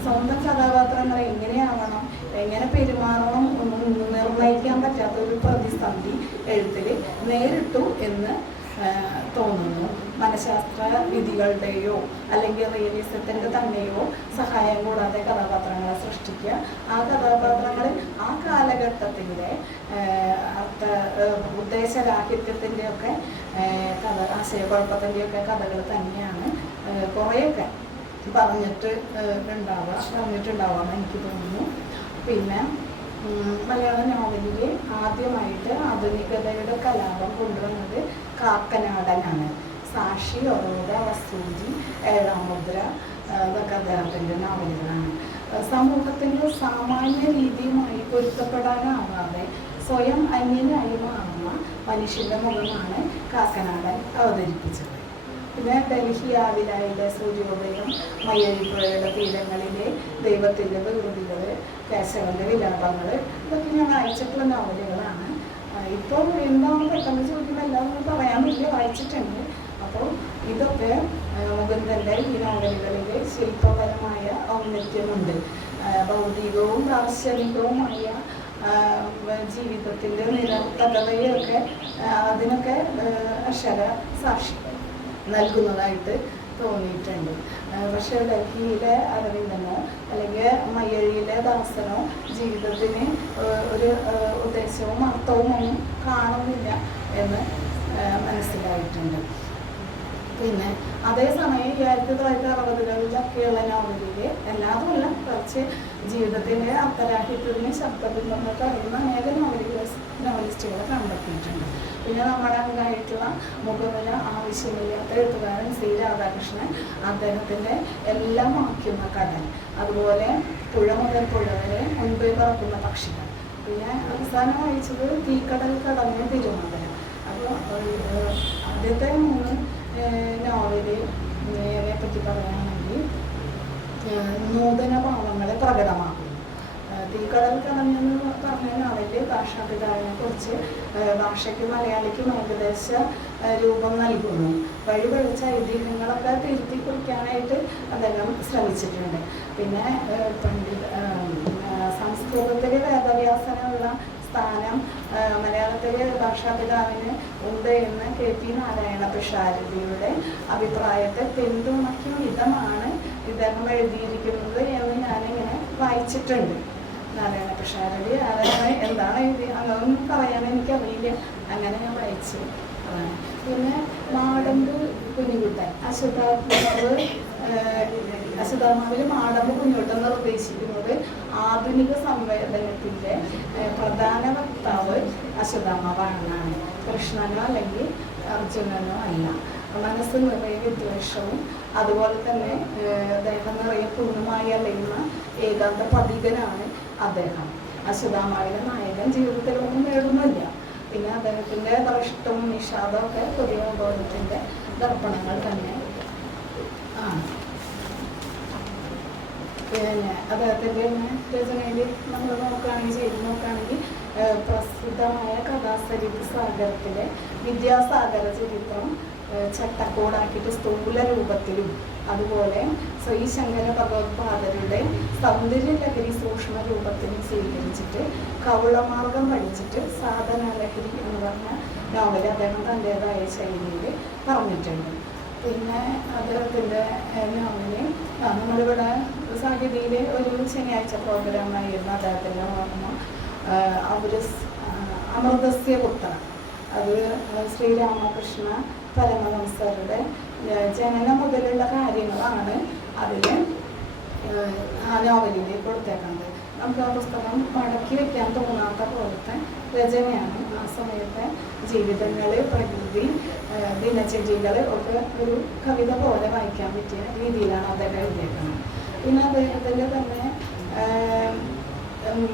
സ്വന്തം കഥാപാത്രങ്ങൾ എങ്ങനെയാവണം, എങ്ങനെ പെരുമാറണം ഒന്നും നിർണ്ണയിക്കാൻ പറ്റാത്ത ഒരു പ്രതിസന്ധി എഴുത്തിൽ നേരിട്ടു എന്ന് തോന്നുന്നു. മനഃശാസ്ത്ര വിധികളുടെയോ അല്ലെങ്കിൽ റിയലിസത്തിൻ്റെ തന്നെയോ സഹായം കൂടാതെ കഥാപാത്രങ്ങളെ സൃഷ്ടിക്കുക. ആ കഥാപാത്രങ്ങളിൽ ആ കാലഘട്ടത്തിൻ്റെ ഉദ്ദേശരാഹിത്യത്തിൻ്റെയൊക്കെ ആശയക്കുഴപ്പത്തിൻ്റെയൊക്കെ കഥകൾ തന്നെയാണ് കുറേയൊക്കെ പറഞ്ഞിട്ടുണ്ടാവാമെന്ന് എനിക്ക് തോന്നുന്നു. പിന്നെ മലയാള നോവലിൽ ആദ്യമായിട്ട് ആധുനികതയുടെ കലാപം കൊണ്ടുവന്നത് കാക്കനാടനാണ്. സാക്ഷി, ഒറോദ, വസൂജി, ഏഴാമുദ്ര ഇതൊക്കെ അദ്ദേഹത്തിൻ്റെ നോവലുകളാണ്. സമൂഹത്തിൻ്റെ സാമാന്യ രീതിയുമായി പൊരുത്തപ്പെടാനാവാതെ സ്വയം അന്യനായി മാറുന്ന മനുഷ്യൻ്റെ മുഖമാണ് കാക്കനാടൻ അവതരിപ്പിച്ചത്. പിന്നെ ഡൽഹി ആവിലായിലെ സൂര്യോദയം, മയ്യഴിപ്പുഴയുടെ തീരങ്ങളിലെ ദൈവത്തിൻ്റെ വികൃതികൾ, കേശവൻ്റെ വിലാപങ്ങൾ ഇതൊക്കെ ഞാൻ വായിച്ചിട്ടുള്ള നോവലുകളാണ്. ഇപ്പോൾ എന്താണ് പെട്ടെന്ന് ചോദിക്കുമ്പോൾ എല്ലാവരും പറയാൻ വേണ്ടി വായിച്ചിട്ടുണ്ട്. അപ്പോൾ ഇതൊക്കെ മുകുന്ദൻ്റെ ഈ നോവലുകളിൽ ശില്പപരമായ ഔന്നത്യമുണ്ട്. ഭൗതികവും ദാർശനികവുമായ ജീവിതത്തിൻ്റെ നിരന്തരതയൊക്കെ അതിനൊക്കെ അക്ഷര സാക്ഷി നൽകുന്നതായിട്ട് തോന്നിയിട്ടുണ്ട്. പക്ഷേ ഡൽഹിയിലെ അരവിന്ദനോ അല്ലെങ്കിൽ മയ്യഴിയിലെ ദാസനോ ജീവിതത്തിന് ഒരു ഉദ്ദേശവും അർത്ഥവും ഒന്നും കാണുന്നില്ല എന്ന് മനസ്സിലായിട്ടുണ്ട്. പിന്നെ അതേസമയം 1960കളിലൊക്കെയുള്ള നോവലിൽ എല്ലാതുമല്ല, കുറച്ച് ജീവിതത്തിൻ്റെ അർത്ഥരാഹിത്യത്തിന് ശബ്ദബിംബങ്ങൾ പറയുന്ന അനേക നോവലിസ്റ്റുകളെ കണ്ടെത്തിയിട്ടുണ്ട്. പിന്നെ നമ്മുടെ അംഗമായിട്ടുള്ള മുഖവില ആവശ്യമില്ലാത്ത എഴുത്തുകാരൻ സി രാധാകൃഷ്ണൻ, അദ്ദേഹത്തിൻ്റെ എല്ലാം മായ്ക്കുന്ന കടൽ, അതുപോലെ പുഴ മുതൽ പുഴ വരെ മുൻപേ പറക്കുന്ന പക്ഷികൾ. പിന്നെ അവസാനം വായിച്ചത് തീക്കടൽ കടന്ന് തിരുമകരം. അപ്പോൾ ആദ്യത്തെ 3 നോവലിനെ പറ്റി പറയുകയാണെങ്കിൽ നൂതന ഭാവങ്ങളെ പ്രകടമാക്കുന്നു. തീക്കടൽ കടഞ്ഞെന്ന് പറഞ്ഞ നോവലിൽ ഭാഷാപിതാവിനെ കുറിച്ച് ഭാഷയ്ക്ക് മലയാളിക്കും ഏകദേശ രൂപം നൽകുന്നു. വഴിപഴിച്ച ഐതിഹ്യങ്ങളൊക്കെ തിരുത്തി കുറിക്കാനായിട്ട് അദ്ദേഹം ശ്രമിച്ചിട്ടുണ്ട്. പിന്നെ സംസ്കൃതത്തിൽ വേദവ്യാസനുള്ള സ്ഥാനം മലയാളത്തിലെ ഭാഷാപിതാവിന് ഉണ്ട് എന്ന് KP നാരായണ പിഷാരടിയുടെ അഭിപ്രായത്തെ പിന്തുണയ്ക്കും വിധമാണ് ഇദ്ദേഹം എഴുതിയിരിക്കുന്നത് എന്ന് ഞാനിങ്ങനെ വായിച്ചിട്ടുണ്ട്. നാരായണ പിഷാരടി ആരാണ്, എന്താണ് എഴുതി അങ്ങനൊന്നും പറയാൻ എനിക്കറിയില്ല, അങ്ങനെ ഞാൻ വായിച്ചു. പിന്നെ മാടമ്പ് കുഞ്ഞുകുട്ടൻ, അശ്വത്ഥാമാവിൽ മാടമ്പ് കുഞ്ഞുകുട്ടൻ നിർദ്ദേശിക്കുന്നത് ആധുനിക സംവേദനത്തിൻ്റെ പ്രധാന വക്താവ് അശ്വത്ഥാമാവാണെന്നാണ്. കൃഷ്ണനോ അല്ലെങ്കിൽ അർജുനനോ അല്ല. മനസ്സ് നിറയെ വിദ്വേഷവും അതുപോലെ തന്നെ അദ്ദേഹം നിറയെ പുണ്യമായി അലയുന്ന ഏകാന്ത പതികനാണ് അദ്ദേഹം. അശ്വത്ഥാമാവിലെ നായകൻ ജീവിതത്തിലൊന്നും നേടുന്നില്ല. പിന്നെ അദ്ദേഹത്തിൻ്റെ ദൃഷ്ടവും നിഷാദവും ഒക്കെ പുതിയ ബോധത്തിൻ്റെ ദർപ്പണങ്ങൾ തന്നെ ആണ്. പിന്നെ അദ്ദേഹത്തിൻ്റെ രചനയിൽ നമ്മൾ നോക്കുകയാണെങ്കിൽ പ്രസിദ്ധമായ കഥാസരിത് സാഗരത്തിലെ വിദ്യാസാഗര ചരിത്രം ചട്ടക്കൂടാക്കിയിട്ട് സ്ഥൂല രൂപത്തിലും അതുപോലെ ശ്രീശങ്കര ഭഗവത്പാദരുടെ സൗന്ദര്യലഹരി സൂക്ഷ്മ രൂപത്തിലും സ്വീകരിച്ചിട്ട് കൗളമാർഗം പഠിച്ചിട്ട് സാധനലഹരി എന്ന് പറഞ്ഞ നോവൽ അദ്ദേഹം തൻ്റേതായ ശൈലിയിൽ പറഞ്ഞിട്ടുണ്ട്. പിന്നെ അദ്ദേഹത്തിൻ്റെ നോവല് നമ്മളിവിടെ സാഹിതിയിൽ ഒരു ശനിയാഴ്ച പ്രോഗ്രാമായിരുന്നു അദ്ദേഹത്തിൻ്റെ ഓർമ്മ അമൃതസ്യ പുത്ര. അത് ശ്രീരാമകൃഷ്ണ പരമഹംസരുടെ ജനനം മുതലുള്ള കാര്യങ്ങളാണ് അതിൽ ആ നോവലിൽ കൊടുത്തേക്കുന്നത്. നമുക്ക് ആ പുസ്തകം മടക്കി വയ്ക്കാൻ തോന്നാത്ത പോലത്തെ രചനയാണ്. ആ സമയത്തെ ജീവിതങ്ങൾ, പ്രകൃതി, ദിനചര്യകൾ ഒക്കെ ഒരു കവിത പോലെ വായിക്കാൻ പറ്റിയ രീതിയിലാണ് അദ്ദേഹം എഴുതിയേക്കുന്നത്. പിന്നെ അദ്ദേഹത്തിൻ്റെ തന്നെ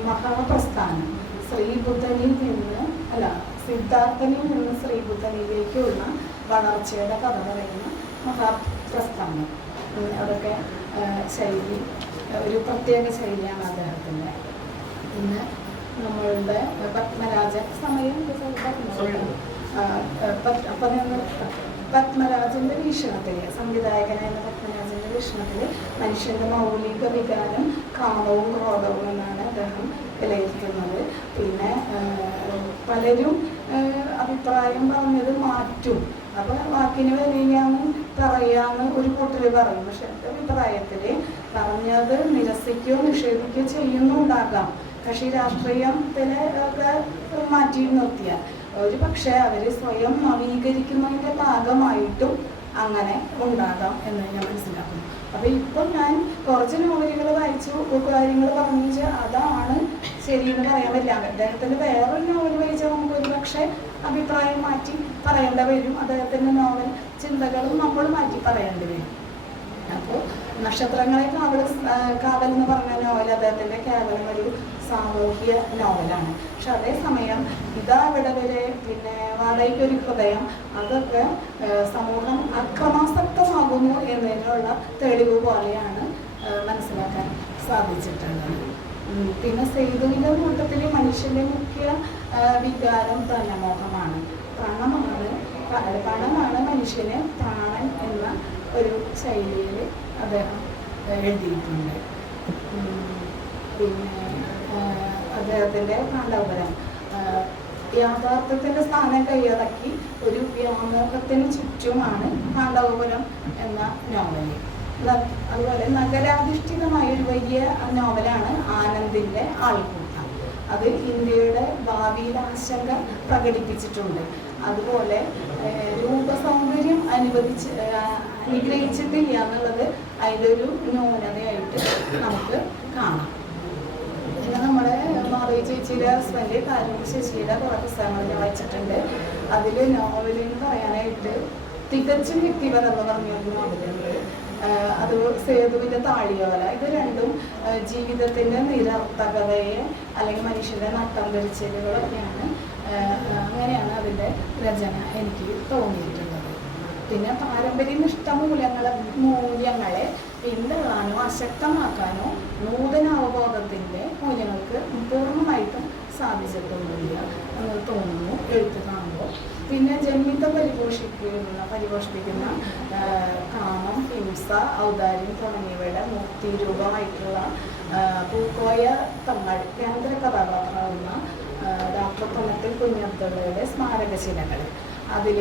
മഹാപ്രസ്ഥാനം, സിദ്ധാർത്ഥനിൽ നിന്ന് ശ്രീബുദ്ധനിലേക്കുള്ള വളർച്ചയുടെ കഥ പറയുന്ന മഹാപ്രസ്ഥാനം. അതൊക്കെ ശൈലി ഒരു പ്രത്യേക ശൈലിയാണ് അദ്ദേഹത്തിൻ്റെ. പിന്നെ നമ്മളുടെ പത്മരാജൻ പത്മരാജൻ്റെ വീക്ഷണത്തിൽ, സംവിധായകനായ പത്മരാജൻ്റെ വീക്ഷണത്തിൽ മനുഷ്യൻ്റെ മൗലിക വികാരം കാമവും ക്രോധവും എന്നാണ് അദ്ദേഹം വിലയിരുത്തുന്നത്. പിന്നെ പലരും അഭിപ്രായം പറഞ്ഞത് മാറ്റും അപ്പോൾ വാക്കിന് വരികയാന്ന് പറയാന്ന് ഒരു കൂട്ടര് പറയും. പക്ഷെ എൻ്റെ അഭിപ്രായത്തിൽ പറഞ്ഞത് നിരസിക്കുകയോ നിഷേധിക്കുകയോ ചെയ്യുന്നുണ്ടാകാം. കക്ഷി രാഷ്ട്രീയത്തിലെ ഒക്കെ മാറ്റി നിർത്തിയാൽ ഒരു പക്ഷേ അവർ സ്വയം നവീകരിക്കുന്നതിൻ്റെ ഭാഗമായിട്ടും അങ്ങനെ ഉണ്ടാകാം എന്ന് ഞാൻ മനസ്സിലാക്കുന്നു. അപ്പോൾ ഇപ്പം ഞാൻ കുറച്ച് നോവലുകൾ വായിച്ചു, കാര്യങ്ങൾ പറഞ്ഞു വെച്ചാൽ അതാണ് ശരിയെന്ന് പറയാൻ പറ്റില്ല. അദ്ദേഹത്തിൻ്റെ വേറൊരു നോവൽ വായിച്ചാൽ നമുക്ക് ഒരു പക്ഷേ അഭിപ്രായം മാറ്റി പറയേണ്ടി വരും. അദ്ദേഹത്തിൻ്റെ നോവൽ ചിന്തകളും നമ്മൾ മാറ്റി പറയേണ്ടി വരും. അപ്പോൾ നക്ഷത്രങ്ങളെ കാവൽ എന്ന് പറഞ്ഞ നോവൽ അദ്ദേഹത്തിൻ്റെ കേവലം ഒരു സാമൂഹ്യ നോവലാണ്. പക്ഷെ അതേസമയം ഇതാ ഇവിടെ വരെ, പിന്നെ വാടകയ്ക്കൊരു ഹൃദയം, അതൊക്കെ സമൂഹം അക്രമാസക്തമാകുന്നു എന്നതിനുള്ള തെളിവ് പോലെയാണ് മനസ്സിലാക്കാൻ സാധിച്ചിട്ടുള്ളത്. പിന്നെ സേതുവിൻ്റെ കൂട്ടത്തിൽ മനുഷ്യൻ്റെ മുഖ്യ വികാരം ധനമോഹമാണ്. പണമാണ് മനുഷ്യനെ പ്രാണൻ എന്ന ഒരു ശൈലിയിൽ അദ്ദേഹം എഴുതിയിട്ടുണ്ട്. പിന്നെ അദ്ദേഹത്തിൻ്റെ പാണ്ഡവപുരം യാഥാർത്ഥ്യത്തിൻ്റെ സ്ഥാനം കൈയടക്കി ഒരു വ്യാമോഹത്തിന് ചുറ്റുമാണ് പാണ്ഡവപുരം എന്ന നോവൽ. അതുപോലെ നഗരാധിഷ്ഠിതമായ ഒരു വലിയ നോവലാണ് ആനന്ദിൻ്റെ ആൾക്കൂട്ടം. അത് ഇന്ത്യയുടെ ഭാവിയിൽ ആശങ്ക പ്രകടിപ്പിച്ചിട്ടുണ്ട്. അതുപോലെ രൂപസൗന്ദര്യം അനുഗ്രഹിച്ചിട്ടില്ല എന്നുള്ളത് അതിലൊരു ന്യൂനതയായിട്ട് നമുക്ക് കാണാം. പിന്നെ നമ്മുടെ മാധവി ചേച്ചിയുടെ ഹസ്ബൻഡ് കാരുണ്യ ചേച്ചിയുടെ കുറേ പുസ്തകങ്ങൾ ഞാൻ വായിച്ചിട്ടുണ്ട്. അതിൽ നോവലെന്ന് പറയാനായിട്ട് തികച്ചും വ്യക്തിപരം എന്ന് പറഞ്ഞൊരു നോവലുണ്ട്. അത് സേതുവിൻ്റെ താളിയോല. ഇത് രണ്ടും ജീവിതത്തിൻ്റെ നിരർത്ഥകതയെ അല്ലെങ്കിൽ മനുഷ്യൻ്റെ നട്ടം ധരിച്ചലുകളൊക്കെയാണ്. അങ്ങനെയാണ് അതിൻ്റെ രചന എനിക്ക് തോന്നിയിട്ടുള്ളത്. പിന്നെ പാരമ്പര്യനിഷ്ഠ മൂല്യങ്ങളെ പിന്തള്ളാനോ അശക്തമാക്കാനോ നൂതന അവബോധത്തിൻ്റെ മൂല്യങ്ങൾക്ക് പൂർണ്ണമായിട്ടും സാധിച്ചിട്ടൊന്നുമില്ല എന്ന് തോന്നുന്നു എഴുത്ത് കാണുമ്പോൾ. പിന്നെ ജന്മിത്തം പരിപോഷിപ്പിക്കുന്ന കാമം, ഹിംസ, ഔദാര്യം തുടങ്ങിയവയുടെ മൂർത്തിരൂപമായിട്ടുള്ള പൂക്കോയ തങ്ങൾ കേന്ദ്ര കഥാപാത്രമാകുന്ന ഡോക്ടർ പുന്നത്തിൽ കുഞ്ഞബ്ദുള്ളയുടെ സ്മാരകശിലകൾ. അതിൽ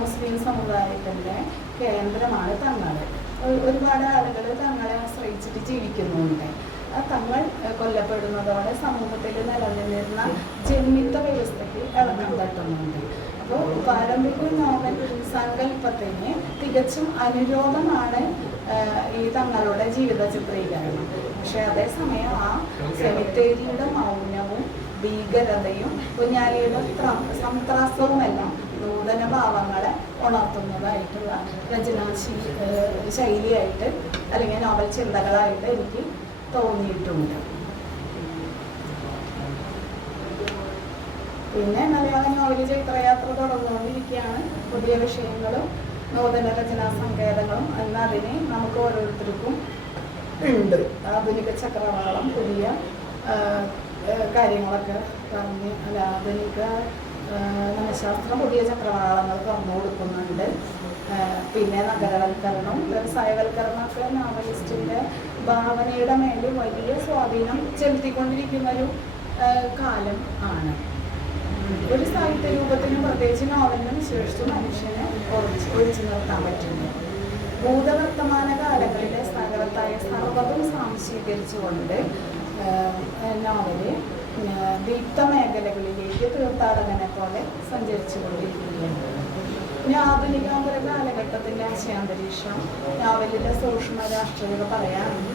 മുസ്ലിം സമുദായത്തിൻ്റെ കേന്ദ്രമാണ് തങ്ങൾ. ഒരുപാട് ആളുകൾ തങ്ങളെ ആശ്രയിച്ചിട്ട് ജീവിക്കുന്നുണ്ട്. ആ തങ്ങൾ കൊല്ലപ്പെടുന്നതോടെ സമൂഹത്തിൽ നിലനിന്നിരുന്ന ജന്മിത്ത വ്യവസ്ഥയ്ക്ക് ഇളക്കം തട്ടുന്നുണ്ട്. അപ്പോൾ പാരമ്പര്യ നോവൽ സങ്കല്പത്തിന് തികച്ചും അനുരോധമാണ് ഈ തങ്ങളുടെ ജീവിത ചിത്രീകരണം. പക്ഷെ അതേസമയം ആ സെമിത്തേരിയുടെ മൗനവും ഭീകരതയും കുഞ്ഞാലിയുടെ സംത്രാസവുമെല്ലാം നൂതന ഭാവങ്ങളെ ഉണർത്തുന്നതായിട്ടുള്ള രചനാ ശൈലിയായിട്ട് അല്ലെങ്കിൽ നോവൽ ചിന്തകളായിട്ട് എനിക്ക് തോന്നിയിട്ടുണ്ട്. പിന്നെ മലയാള നോവൽ ചൈത്രയാത്ര തുടർന്നുകൊണ്ടിരിക്കുകയാണ്. പുതിയ വിഷയങ്ങളും നൂതന രചനാ സങ്കേതങ്ങളും എന്നതിന് നമുക്ക് ഓരോരുത്തർക്കും ഉണ്ട്. ആധുനിക ചക്രവാളം, പുതിയ കാര്യങ്ങളൊക്കെ പറഞ്ഞ് ആധുനിക മനഃശാസ്ത്രം പുതിയ ചക്രവാളങ്ങൾ തുറന്നു കൊടുക്കുന്നുണ്ട്. പിന്നെ നഗരവൽക്കരണം, വ്യവസായവൽക്കരണമൊക്കെ നോവലിസ്റ്റിൻ്റെ ഭാവനയുടെ മേൽ വലിയ സ്വാധീനം ചെലുത്തിക്കൊണ്ടിരിക്കുന്നൊരു കാലം ആണ്. ഒരു സാഹിത്യ രൂപത്തിനും പ്രത്യേകിച്ച് നോവലിനും വിശേഷിച്ച് മനുഷ്യനെ ഒഴിച്ചു നിർത്താൻ പറ്റുന്നു. ഭൂതവർത്തമാന കാലങ്ങളിലെ സകലത്തായ സർവ്വതും സാംശീകരിച്ചുകൊണ്ട് നോവല് ദീപ്ത മേഖലകളിലേക്ക് തീർത്ഥാടകനെ പോലെ സഞ്ചരിച്ചു കൊണ്ടിരിക്കുകയാണ്. പിന്നെ ആധുനികാന്തര കാലഘട്ടത്തിൻ്റെ ആശയാന്തരീക്ഷം നോവലിലെ സൂക്ഷ്മ രാഷ്ട്രീയത പറയാറുണ്ട്.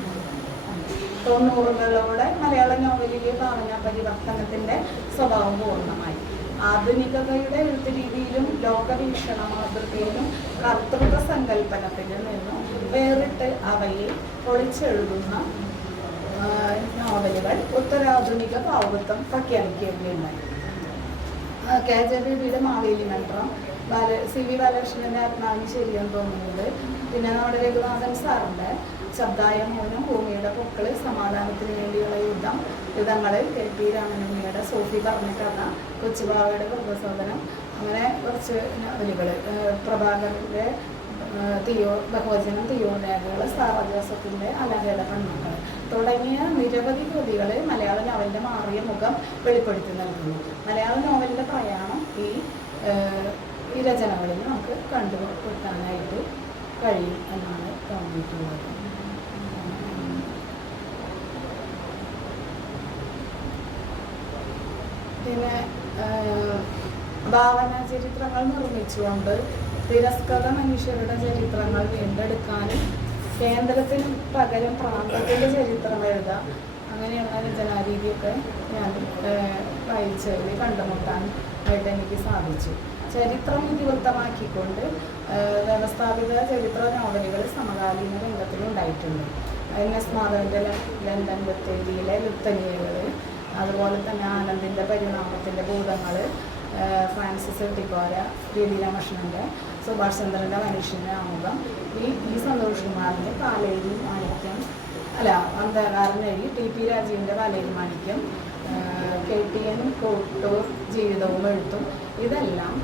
90കളോടെ മലയാള നോവലിലെ ഭാവന പരിവർത്തനത്തിൻ്റെ സ്വഭാവം പൂർണ്ണമായി. ആധുനികതയുടെ എഴുത്ത് രീതിയിലും ലോകവീക്ഷണ മാതൃകയിലും കർത്തൃത്വ സങ്കല്പനത്തിൽ നിന്നും വേറിട്ട് അവയെ പൊളിച്ചെഴുതുന്ന നോവലുകൾ ഉത്തരാധുനിക പൗരത്വം പ്രഖ്യാപിക്കുകയുണ്ടായി. KJBയുടെ മാവേലി മന്ത്രം, CV ബാലകൃഷ്ണൻ്റെ ആത്മാവിന് ശരിയെന്ന് തോന്നുന്നത്. പിന്നെ നമ്മുടെ രഘുനാഥൻ സാറിൻ്റെ ശബ്ദായ മൗനം, ഭൂമിയുടെ പൊക്കൾ, സമാധാനത്തിന് വേണ്ടിയുള്ള യുദ്ധങ്ങൾ, KP രാമനുണ്ണിയുടെ സോഫി പറഞ്ഞ കഥ, കൊച്ചുബാവയുടെ വൃദ്ധസദനം, അങ്ങനെ കുറച്ച് നോവലുകൾ, പ്രഭാകരൻ്റെ ബഹുവചനം, തിയോരേഖകൾ, സാറ ജോസഫിൻ്റെ അലഹയുടെ പെൺമക്കൾ തുടങ്ങിയ നിരവധി കൃതികൾ മലയാള നോവലിൻ്റെ മാറിയ മുഖം വെളിപ്പെടുത്തി നൽകുന്നു. മലയാള നോവലിൻ്റെ പ്രയാണം ഈ ഈ രചനകളിൽ നമുക്ക് കണ്ടുകിട്ടാനായിട്ട് കഴിയും എന്നാണ് തോന്നിയിട്ടുള്ളത്. പിന്നെ ഭാവനാ ചരിത്രങ്ങൾ നിർമ്മിച്ചുകൊണ്ട് തിരസ്കൃത മനുഷ്യരുടെ ചരിത്രങ്ങൾ വീണ്ടെടുക്കാനും കേന്ദ്രത്തിന് പകരം പ്രാന്തത്തിൻ്റെ ചരിത്രം എഴുതാം, അങ്ങനെയുള്ള രചനാരീതിയൊക്കെ ഞാൻ വായിച്ചതിൽ കണ്ടുമുട്ടാൻ ആയിട്ട് എനിക്ക് സാധിച്ചു. ചരിത്രം ഇതിവൃത്തമാക്കിക്കൊണ്ട് വ്യവസ്ഥാപിത ചരിത്ര നോവലുകൾ സമകാലീന രംഗത്തിലുണ്ടായിട്ടുണ്ട്. NS മാധവൻ്റെ ലണ്ടൻ ബത്തേരിയിലെ ലുത്തനിയകൾ, അതുപോലെ തന്നെ ആനന്ദിൻ്റെ പരിണാമത്തിൻ്റെ ഭൂതങ്ങൾ, ഫ്രാൻസിസ് എട്ടിക്കോര, DD രാമകൃഷ്ണൻ്റെ സുഭാഷ് ചന്ദ്രൻ്റെ മനുഷ്യൻ്റെ ആമുഖം, ഈ സന്തോഷ് കുമാറിൻ്റെ പാലേരി മാണിക്യം, അന്ധകാരനഴി, TP രാജീവിൻ്റെ പാലേരി മാണിക്യം, KTN കോട്ടൂർ ജീവിതവും എഴുത്തും, ഇതെല്ലാം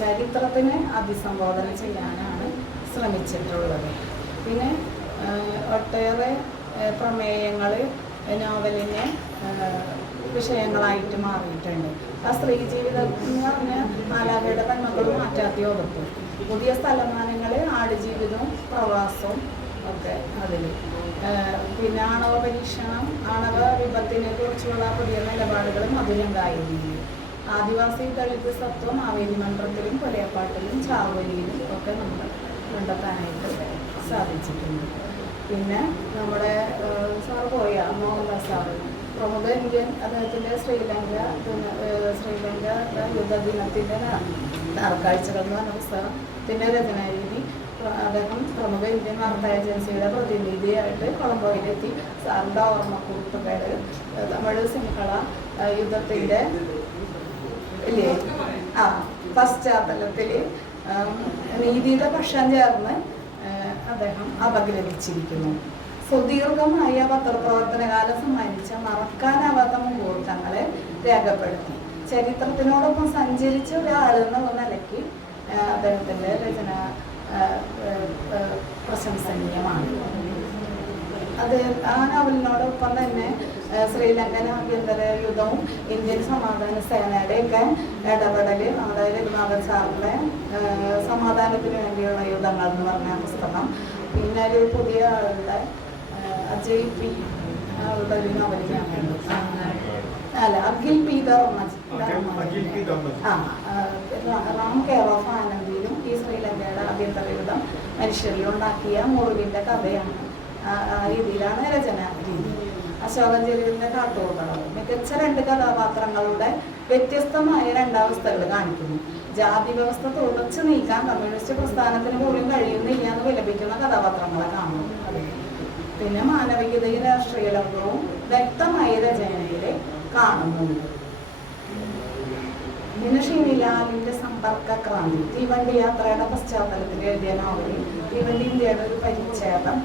ചരിത്രത്തിനെ അഭിസംബോധന ചെയ്യാനാണ് ശ്രമിച്ചിട്ടുള്ളത്. പിന്നെ ഒട്ടേറെ പ്രമേയങ്ങൾ നോവലിനെ വിഷയങ്ങളായിട്ട് മാറിയിട്ടുണ്ട്. ആ സ്ത്രീ ജീവിതം എന്ന് പറഞ്ഞാൽ മാലാഖയുടെ പെൺമക്കളും മാറ്റാത്തി ഓർത്ത്, പുതിയ സ്ഥലമാനങ്ങൾ, ആടുജീവിതവും പ്രവാസവും ഒക്കെ അതിൽ. പിന്നെ ആണവ പരീക്ഷണം, ആണവ വിപത്തിനെ കുറിച്ചുള്ള പുതിയ നിലപാടുകൾ മധുരങ്കായലിയിൽ, ആദിവാസി ദളിത് സത്വം മാവേലി മന്ത്രത്തിലും കൊലയപ്പാട്ടിലും ചാവലിയിലും ഒക്കെ നമ്മൾ കണ്ടെത്താനായിട്ട് സാധിച്ചിട്ടുണ്ട്. പിന്നെ നമ്മുടെ സാറ് പോയ മോഹൻലാൽ സാറ് പ്രമുഖ ഇന്ത്യൻ, അദ്ദേഹത്തിൻ്റെ ശ്രീലങ്ക യുദ്ധദിനത്തിൻ്റെ നാർക്കാഴ്ചകൾ എന്ന് പറഞ്ഞ പുസ്തകത്തിൻ്റെ രചനാരീതി അദ്ദേഹം പ്രമുഖ ഇന്ത്യൻ വാർത്താ ഏജൻസിയുടെ പ്രതിനിധിയായിട്ട് കൊളംബോയിലെത്തി സാറിൻ്റെ ഓർമ്മക്കുറിപ്പുകൾ തമിഴ് സിംഹള യുദ്ധത്തിൻ്റെ പശ്ചാത്തലത്തിൽ നീതിയുടെ പക്ഷം ചേർന്ന് അദ്ദേഹം അപഗ്രഥിച്ചിരിക്കുന്നു. സുദീർഘമായ പത്രപ്രവർത്തനകാലം സമ്മാനിച്ച മറക്കാനാവാത്ത മുഹൂർത്തങ്ങളെ രേഖപ്പെടുത്തി ചരിത്രത്തിനോടൊപ്പം സഞ്ചരിച്ച ഒരാളെന്നുള്ള നിലയ്ക്ക് അദ്ദേഹത്തിൻ്റെ രചന പ്രശംസനീയമാണ്. അത് ആ നോവലിനോടൊപ്പം തന്നെ ശ്രീലങ്കൻ ആഭ്യന്തര യുദ്ധവും ഇന്ത്യൻ സമാധാന സേനയുടെയൊക്കെ ഇടപെടൽ, നമ്മുടെ രഘുനാഥൻ സാറിൻ്റെ സമാധാനത്തിന് വേണ്ടിയുള്ള യുദ്ധങ്ങൾ എന്ന് പറഞ്ഞ പുസ്തകം, പിന്നെ ഒരു പുതിയ ആളുടെ അജയ് പി ആളുടെ ഒരു നോവൽ ഞാൻ കണ്ടു, Akhil P Ram care of ആനന്ദിയിലും ഈ ശ്രീലങ്കയുടെ ആഭ്യന്തര യുദ്ധം മനുഷ്യരിലുണ്ടാക്കിയ മുറിവിൻ്റെ കഥയാണ്. ആ രീതിയിലാണ് രചന രീതി. അശോകൻ ചെരുവിൻ്റെ കാട്ടുകൂട്ടങ്ങൾ മികച്ച 2 കഥാപാത്രങ്ങളുടെ വ്യത്യസ്തമായ 2 അവസ്ഥകൾ കാണിക്കുന്നു. ജാതി വ്യവസ്ഥ തുടച്ചു നീക്കാൻ കമ്മ്യൂണിസ്റ്റ് പ്രസ്ഥാനത്തിന് പോലും കഴിയുന്നില്ല എന്ന് വിലപിക്കുന്ന കഥാപാത്രങ്ങളെ കാണുന്നു. പിന്നെ മാനവികതയും രാഷ്ട്രീയ ലോകവും വ്യക്തമായ രചനയിൽ കാണുന്നുണ്ട്. പിന്നെ ഷിനിലാലിൻ്റെ സമ്പർക്ക ക്രാന്തി, തീവണ്ടി യാത്രയുടെ പശ്ചാത്തലത്തിൽ എഴുതിയ നോവലിൽ തീവണ്ടി ഇന്ത്യയുടെ ഒരു പരിച്ഛേദം,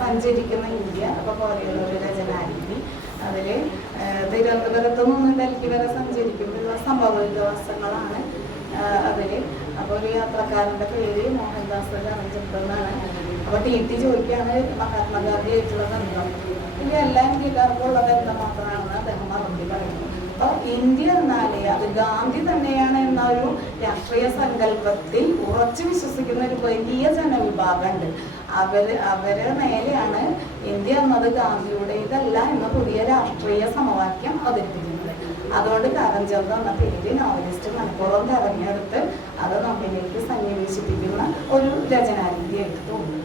സഞ്ചരിക്കുന്ന ഇന്ത്യ പോലെയുള്ള ഒരു രചനാരീതി. അതിൽ തിരുവനന്തപുരത്തു നിന്ന് ഡൽഹി വരെ സഞ്ചരിക്കുമ്പോഴുള്ള സംഭവ വികാസങ്ങളാണ് അതിൽ. അപ്പോൾ ഒരു യാത്രക്കാരൻ്റെ പേര് മോഹൻദാസ് അറിഞ്ഞിട്ടുണ്ടെന്നാണ്. അപ്പോൾ TT ചോദിക്കുകയാണ് മഹാത്മാഗാന്ധി ആയിട്ടുള്ള ബന്ധം. ഇനി എല്ലാ ഇന്ത്യക്കാർക്കും ഉള്ള ബന്ധം മാത്രമാണെന്ന് അദ്ദേഹം മറുപടി പറയുന്നു. അപ്പോൾ ഇന്ത്യ എന്നാലേ അത് ഗാന്ധി തന്നെയാണ് എന്ന ഒരു രാഷ്ട്രീയ സങ്കല്പത്തിൽ ഉറച്ചു വിശ്വസിക്കുന്ന ഒരു വലിയ ജനവിഭാഗമുണ്ട്. അവരുടെ മേലെയാണ് ഇന്ത്യ എന്നത് ഗാന്ധിയുടെ ഇതല്ല എന്ന പുതിയ രാഷ്ട്രീയ സമവാക്യം അവതരിപ്പിക്കുന്നത്. അതുകൊണ്ട് കരംചന്ദ് എന്ന പേര് നോവലിസ്റ്റ് മനഃപൂർവ്വം തെരഞ്ഞെടുത്ത് അത് നമ്മിലേക്ക് സന്നിവേശിപ്പിക്കുന്ന ഒരു രചനാരീതിയായിട്ട് തോന്നുന്നു.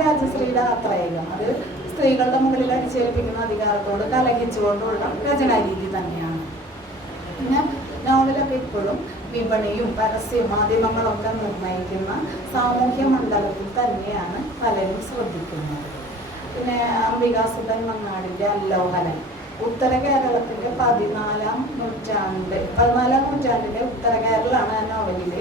രാജശ്രീയുടെ ആത്രേയം, അത് സ്ത്രീകളുടെ മുകളിൽ അടിച്ചേൽപ്പിക്കുന്ന അധികാരത്തോട് കലഹിച്ചുകൊണ്ടുള്ള രചനാരീതി തന്നെയാണ്. പിന്നെ നോവലൊക്കെ ഇപ്പോഴും വിപണിയും പരസ്യ മാധ്യമങ്ങളൊക്കെ നിർണ്ണയിക്കുന്ന സാമൂഹ്യ മണ്ഡലത്തിൽ തന്നെയാണ് പലരും ശ്രദ്ധിക്കുന്നത്. പിന്നെ അംബികാസുധൻ മങ്ങാടിൻ്റെ അല്ലോഹലൻ, ഉത്തര കേരളത്തിൻ്റെ 14ാം നൂറ്റാണ്ടിലെ ഉത്തര കേരളമാണ് ആ നോവലിൽ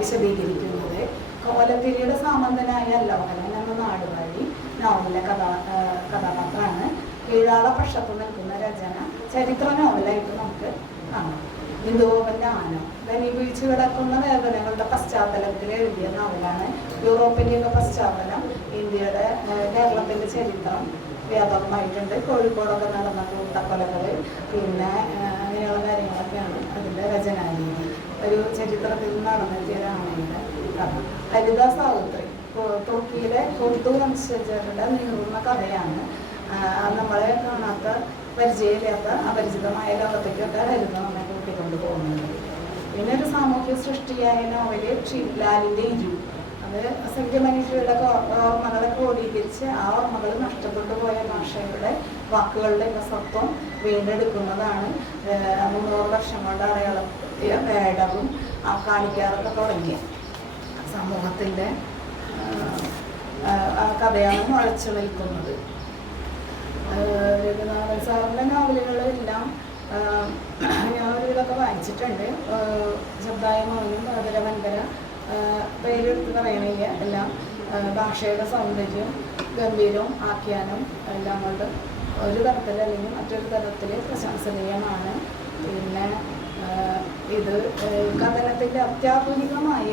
വിശദീകരിക്കുന്നത്. കോലത്തിരിയുടെ സാമന്തനായ അല്ലോഹലൻ എന്ന നാടുവാഴി നോവലിലെ കഥാപാത്രമാണ്. കീഴാള പക്ഷത്ത് നിൽക്കുന്ന രചന ചരിത്ര നോവലായിട്ട് നമുക്ക് കാണാം. ഇന്ദുഗോപൻ്റെ ആന ഘനീഭവിച്ച് കിടക്കുന്ന വേദനകളുടെ പശ്ചാത്തലത്തിൽ എഴുതിയ നോവലാണ്. യൂറോപ്പിൻ്റെയൊക്കെ പശ്ചാത്തലം, ഇന്ത്യയുടെ കേരളത്തിൻ്റെ ചരിത്രം വ്യാപകമായിട്ടുണ്ട്. കോഴിക്കോടൊക്കെ നടന്ന കൂട്ടക്കൊലകൾ, പിന്നെ അങ്ങനെയുള്ള കാര്യങ്ങളൊക്കെയാണ് അതിൻ്റെ രചനാരീതി. ഒരു ചരിത്രത്തിൽ നടന്ന ഒരാണയുടെ കഥ. ലളിത സാവിത്രി തുർക്കിയിലെ കുർദു വംശജരുടെ നീളുന്ന കഥയാണ്. നമ്മളെ കാണാത്ത പരിചയമില്ലാത്ത അപരിചിതമായ ലോകത്തേക്കൊക്കെ ലളിത നമ്മെ കൂട്ടിക്കൊണ്ട് പോകുന്നുണ്ട്. പിന്നെ ഒരു സാമൂഹ്യ സൃഷ്ടിയായ നോവല് ഷിവ്ലാലിൻ്റെ ഇരു. അത് സംഖ്യമനുഷ്യരുടെ ഓർമ്മകളെ ക്രോഡീകരിച്ച് ആ ഓർമ്മകൾ നഷ്ടപ്പെട്ടു പോയ ഭാഷയുടെ വാക്കുകളുടെ സത്വം വീണ്ടെടുക്കുന്നതാണ്. 300 വർഷം കൊണ്ട് അടയാളപ്പെടുത്തിയ വേടവും കാണിക്കാറൊക്കെ തുടങ്ങിയ സമൂഹത്തിൻ്റെ കഥയാണ് മുഴച്ചു നിൽക്കുന്നത്. രഘുനാഥൻ സാറിൻ്റെ നോവലുകളെല്ലാം ഞാൻ ഒരുവിധമൊക്കെ വായിച്ചിട്ടുണ്ട്. ശബ്ദായ മൗനം, ബാദര വൻകര, പേരെടുത്ത് പറയണില്ല. എല്ലാം ഭാഷയുടെ സൗന്ദര്യം, ഗംഭീരവും ആഖ്യാനം എല്ലാം കൊണ്ട് ഒരു തരത്തിൽ അല്ലെങ്കിൽ മറ്റൊരു തരത്തിൽ പ്രശംസനീയമാണ്. പിന്നെ ഇത് കഥനത്തിൻ്റെ അത്യാധുനികമായ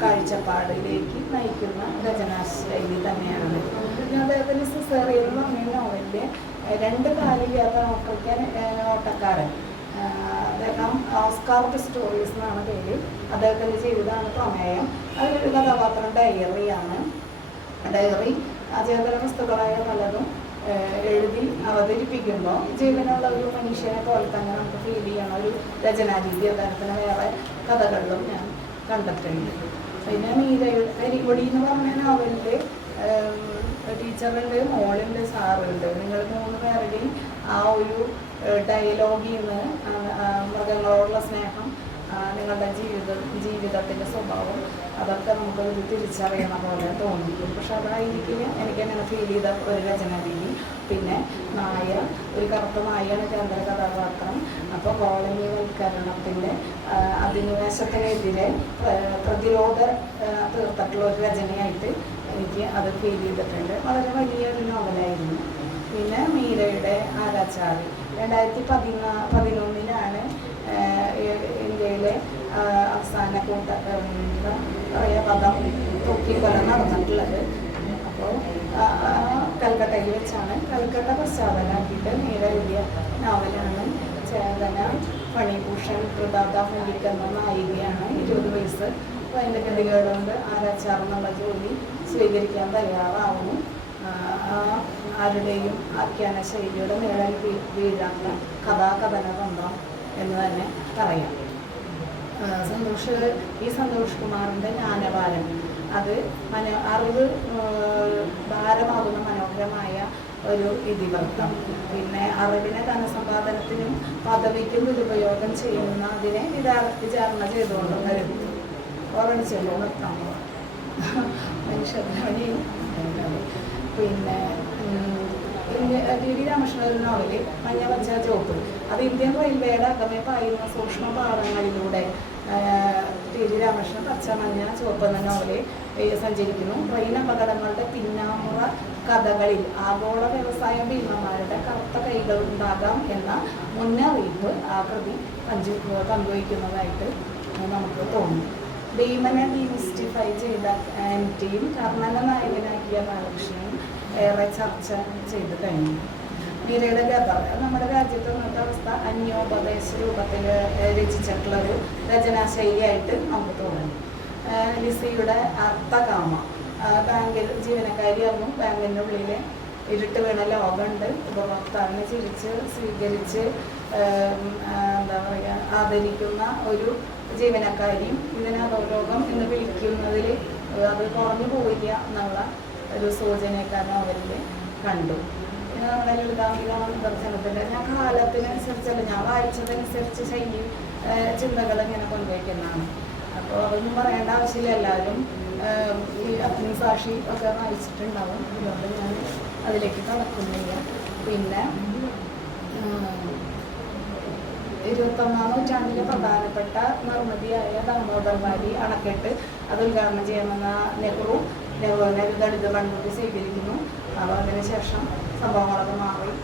കാഴ്ചപ്പാടിലേക്ക് നയിക്കുന്ന രചനാശൈലി തന്നെയാണ്. പിന്നെ അദ്ദേഹത്തിന് സിസേറിയൻ എന്ന് പറഞ്ഞ നോവലിൻ്റെ 2 കാലില്ലാത്ത ആഫ്രിക്കൻ ഓട്ടക്കാരൻ, അദ്ദേഹം ഓസ്കാർ പിസ്റ്റോറിയസ് എന്നാണ് പേര്. അദ്ദേഹത്തിൻ്റെ ജീവിതമാണ് പ്രമേയം. അതിലൊരു കഥാപാത്രം ഡയറിയാണ്. ഡയറി അചേതന വസ്തുക്കളായ പലതും എഴുതി അവതരിപ്പിക്കുമ്പോൾ ജീവനുള്ള ഒരു മനുഷ്യനെ പോലെ തന്നെ നമുക്ക് ഫീൽ ചെയ്യണ ഒരു രചനാരീതി അദ്ദേഹത്തിന് വേറെ കഥകളിലും ഞാൻ കണ്ടിട്ടുണ്ട്. പിന്നെ കരികൊടി എന്ന് പറഞ്ഞ നോവലിൽ ടീച്ചറുണ്ട്, മോളുണ്ട്, സാറുണ്ട്. നിങ്ങൾ 3 പേരുടെയും ആ ഒരു ഡയലോഗിൽ നിന്ന് മൃഗങ്ങളോടുള്ള സ്നേഹം, നിങ്ങളുടെ ജീവിതത്തിൻ്റെ സ്വഭാവം, അതൊക്കെ നമുക്കൊരു തിരിച്ചറിയണ പോലെ തോന്നിക്കും. പക്ഷെ അതായിരിക്കില്ല എനിക്കങ്ങനെ ഫീൽ ചെയ്ത ഒരു രചനാരീതി. പിന്നെ നായ, ഒരു കറുത്ത നായയാണ് കേന്ദ്ര കഥാപാത്രം. അപ്പോൾ കോളനിവൽക്കരണത്തിൻ്റെ അധിനിവേശത്തിനെതിരെ പ്രതിരോധ തീർത്തിട്ടുള്ള ഒരു രചനയായിട്ട് എനിക്ക് അത് ഫീൽ ചെയ്തിട്ടുണ്ട്. വളരെ വലിയൊരു നോവലായിരുന്നു. പിന്നെ മീരയുടെ ആരാച്ചാറി 2011 ഇന്ത്യയിലെ അവസാന വധം തൂക്കിക്കൊല നടന്നിട്ടുള്ളത്. അപ്പോൾ കൽക്കട്ടയിൽ വെച്ചാണ്. കൽക്കട്ട പശ്ചാത്തലമാക്കിയിട്ട് മീര എഴുതിയ നോവലാണ്. ചേതന ഫണിഭൂഷൺ കൃതാദ ഫലിക് എന്ന നായികയാണ്. 20 വയസ്സ്. അപ്പോൾ അതിൻ്റെ ഗതികേടുകൊണ്ട് ആരാച്ചാർ എന്നുള്ള ജോലി സ്വീകരിക്കാൻ തയ്യാറാവുന്നു. ആരുടെയും ആഖ്യാന ശൈലിയുടെ നിഴൽ വീഴാത്ത കഥാകഥന തന്ത്രം എന്ന് തന്നെ പറയാം. സന്തോഷ് കുമാറിൻ്റെ ജ്ഞാനഭാരം, അത് അറിവ് ഭാരമാകുന്ന മനോഹരമായ ഒരു ഇതിവൃത്തം. പിന്നെ അറിവിനെ ധനസമ്പാദനത്തിനും പദവിക്കും ദുരുപയോഗം ചെയ്യുന്നതിനെ വിചാരണ ചെയ്തുകൊണ്ടും കരുതി ഓർമ്മിച്ചല്ലോ നിർത്താൻ മനുഷ്യരുടെ. പിന്നെ ടി.ഡി. രാമകൃഷ്ണൻ ഒരു നോവല് മഞ്ഞ പച്ച ചുവപ്പ്, അത് ഇന്ത്യൻ റെയിൽവേയുടെ അകമേ പായുന്ന സൂക്ഷ്മ പാഠങ്ങളിലൂടെ ടി.ഡി. രാമകൃഷ്ണൻ പച്ച മഞ്ഞ ചുവപ്പ് എന്ന നോവല് സഞ്ചരിക്കുന്നു. ട്രെയിൻ അപകടങ്ങളുടെ പിന്നാമ്പുറ കഥകളിൽ ആഗോള വ്യവസായ ഭീമന്മാരുടെ കറുത്ത കൈകൾ ഉണ്ടാകാം എന്ന മുന്നറിയിപ്പ് ആ കൃതി പങ്കുവയ്ക്കുന്നതായിട്ട് നമുക്ക് തോന്നും. ഭീമനെ ഡീമിസ്റ്റിഫൈ ചെയ്ത ആൻറ്റിയും കർണനെ നായകനാക്കിയ ബാലകൃഷ്ണനും ഏറെ ചർച്ച ചെയ്ത് കഴിഞ്ഞു. മീരയുടെ ഗദർ നമ്മുടെ രാജ്യത്ത് ഇന്നത്തെ അവസ്ഥ അന്യോപദേശ രൂപത്തിൽ രചിച്ചിട്ടുള്ളൊരു രചനാശൈലിയായിട്ട് നമുക്ക് തോന്നുന്നു. ലിസിയുടെ അർത്ഥകാമ, ബാങ്കിൽ ജീവനക്കാരിയായിരുന്നു. ബാങ്കിൻ്റെ ഉള്ളിൽ ഇരുട്ട് വീണ ലോകമുണ്ട്. ഉപഭോക്താവിനെ ചിരിച്ച് സ്വീകരിച്ച് എന്താ പറയുക ആദരിക്കുന്ന ഒരു ജീവനക്കാരിയും ഇതിനെ അധോലോകം എന്ന് വിളിക്കുന്നതിൽ അത് കുറഞ്ഞു പോവില്ല എന്നുള്ള ഒരു സൂചനയൊക്കെ നോവലിൽ കണ്ടു. പിന്നെ നമ്മുടെ ലളിതാംബിക ദർശനത്തിൻ്റെ ഞാൻ കാലത്തിനനുസരിച്ചല്ല, ഞാൻ വായിച്ചതനുസരിച്ച് ശൈലി ചിന്തകൾ ഇങ്ങനെ കൊണ്ടുവയ്ക്കുന്നതാണ്. അപ്പോൾ അതൊന്നും പറയേണ്ട ആവശ്യമില്ല. എല്ലാവരും ഈ അഗ്നിസാക്ഷി ഒക്കെ വായിച്ചിട്ടുണ്ടാവും. അതുകൊണ്ട് ഞാൻ അതിലേക്ക് കടക്കുന്നില്ല. പിന്നെ 21ാം നൂറ്റാണ്ടിലെ പ്രധാനപ്പെട്ട നിർമ്മിതിയായ ദാമോദർവാരി അണക്കെട്ട് അത് ഉദ്ഘാടനം ചെയ്യാമെന്ന നെഹ്റുവിനെ ദളിത് പെൺകുട്ടി സ്വീകരിക്കുന്നു. അപ്പോൾ അതിനുശേഷം സംഭവങ്ങളൊക്കെ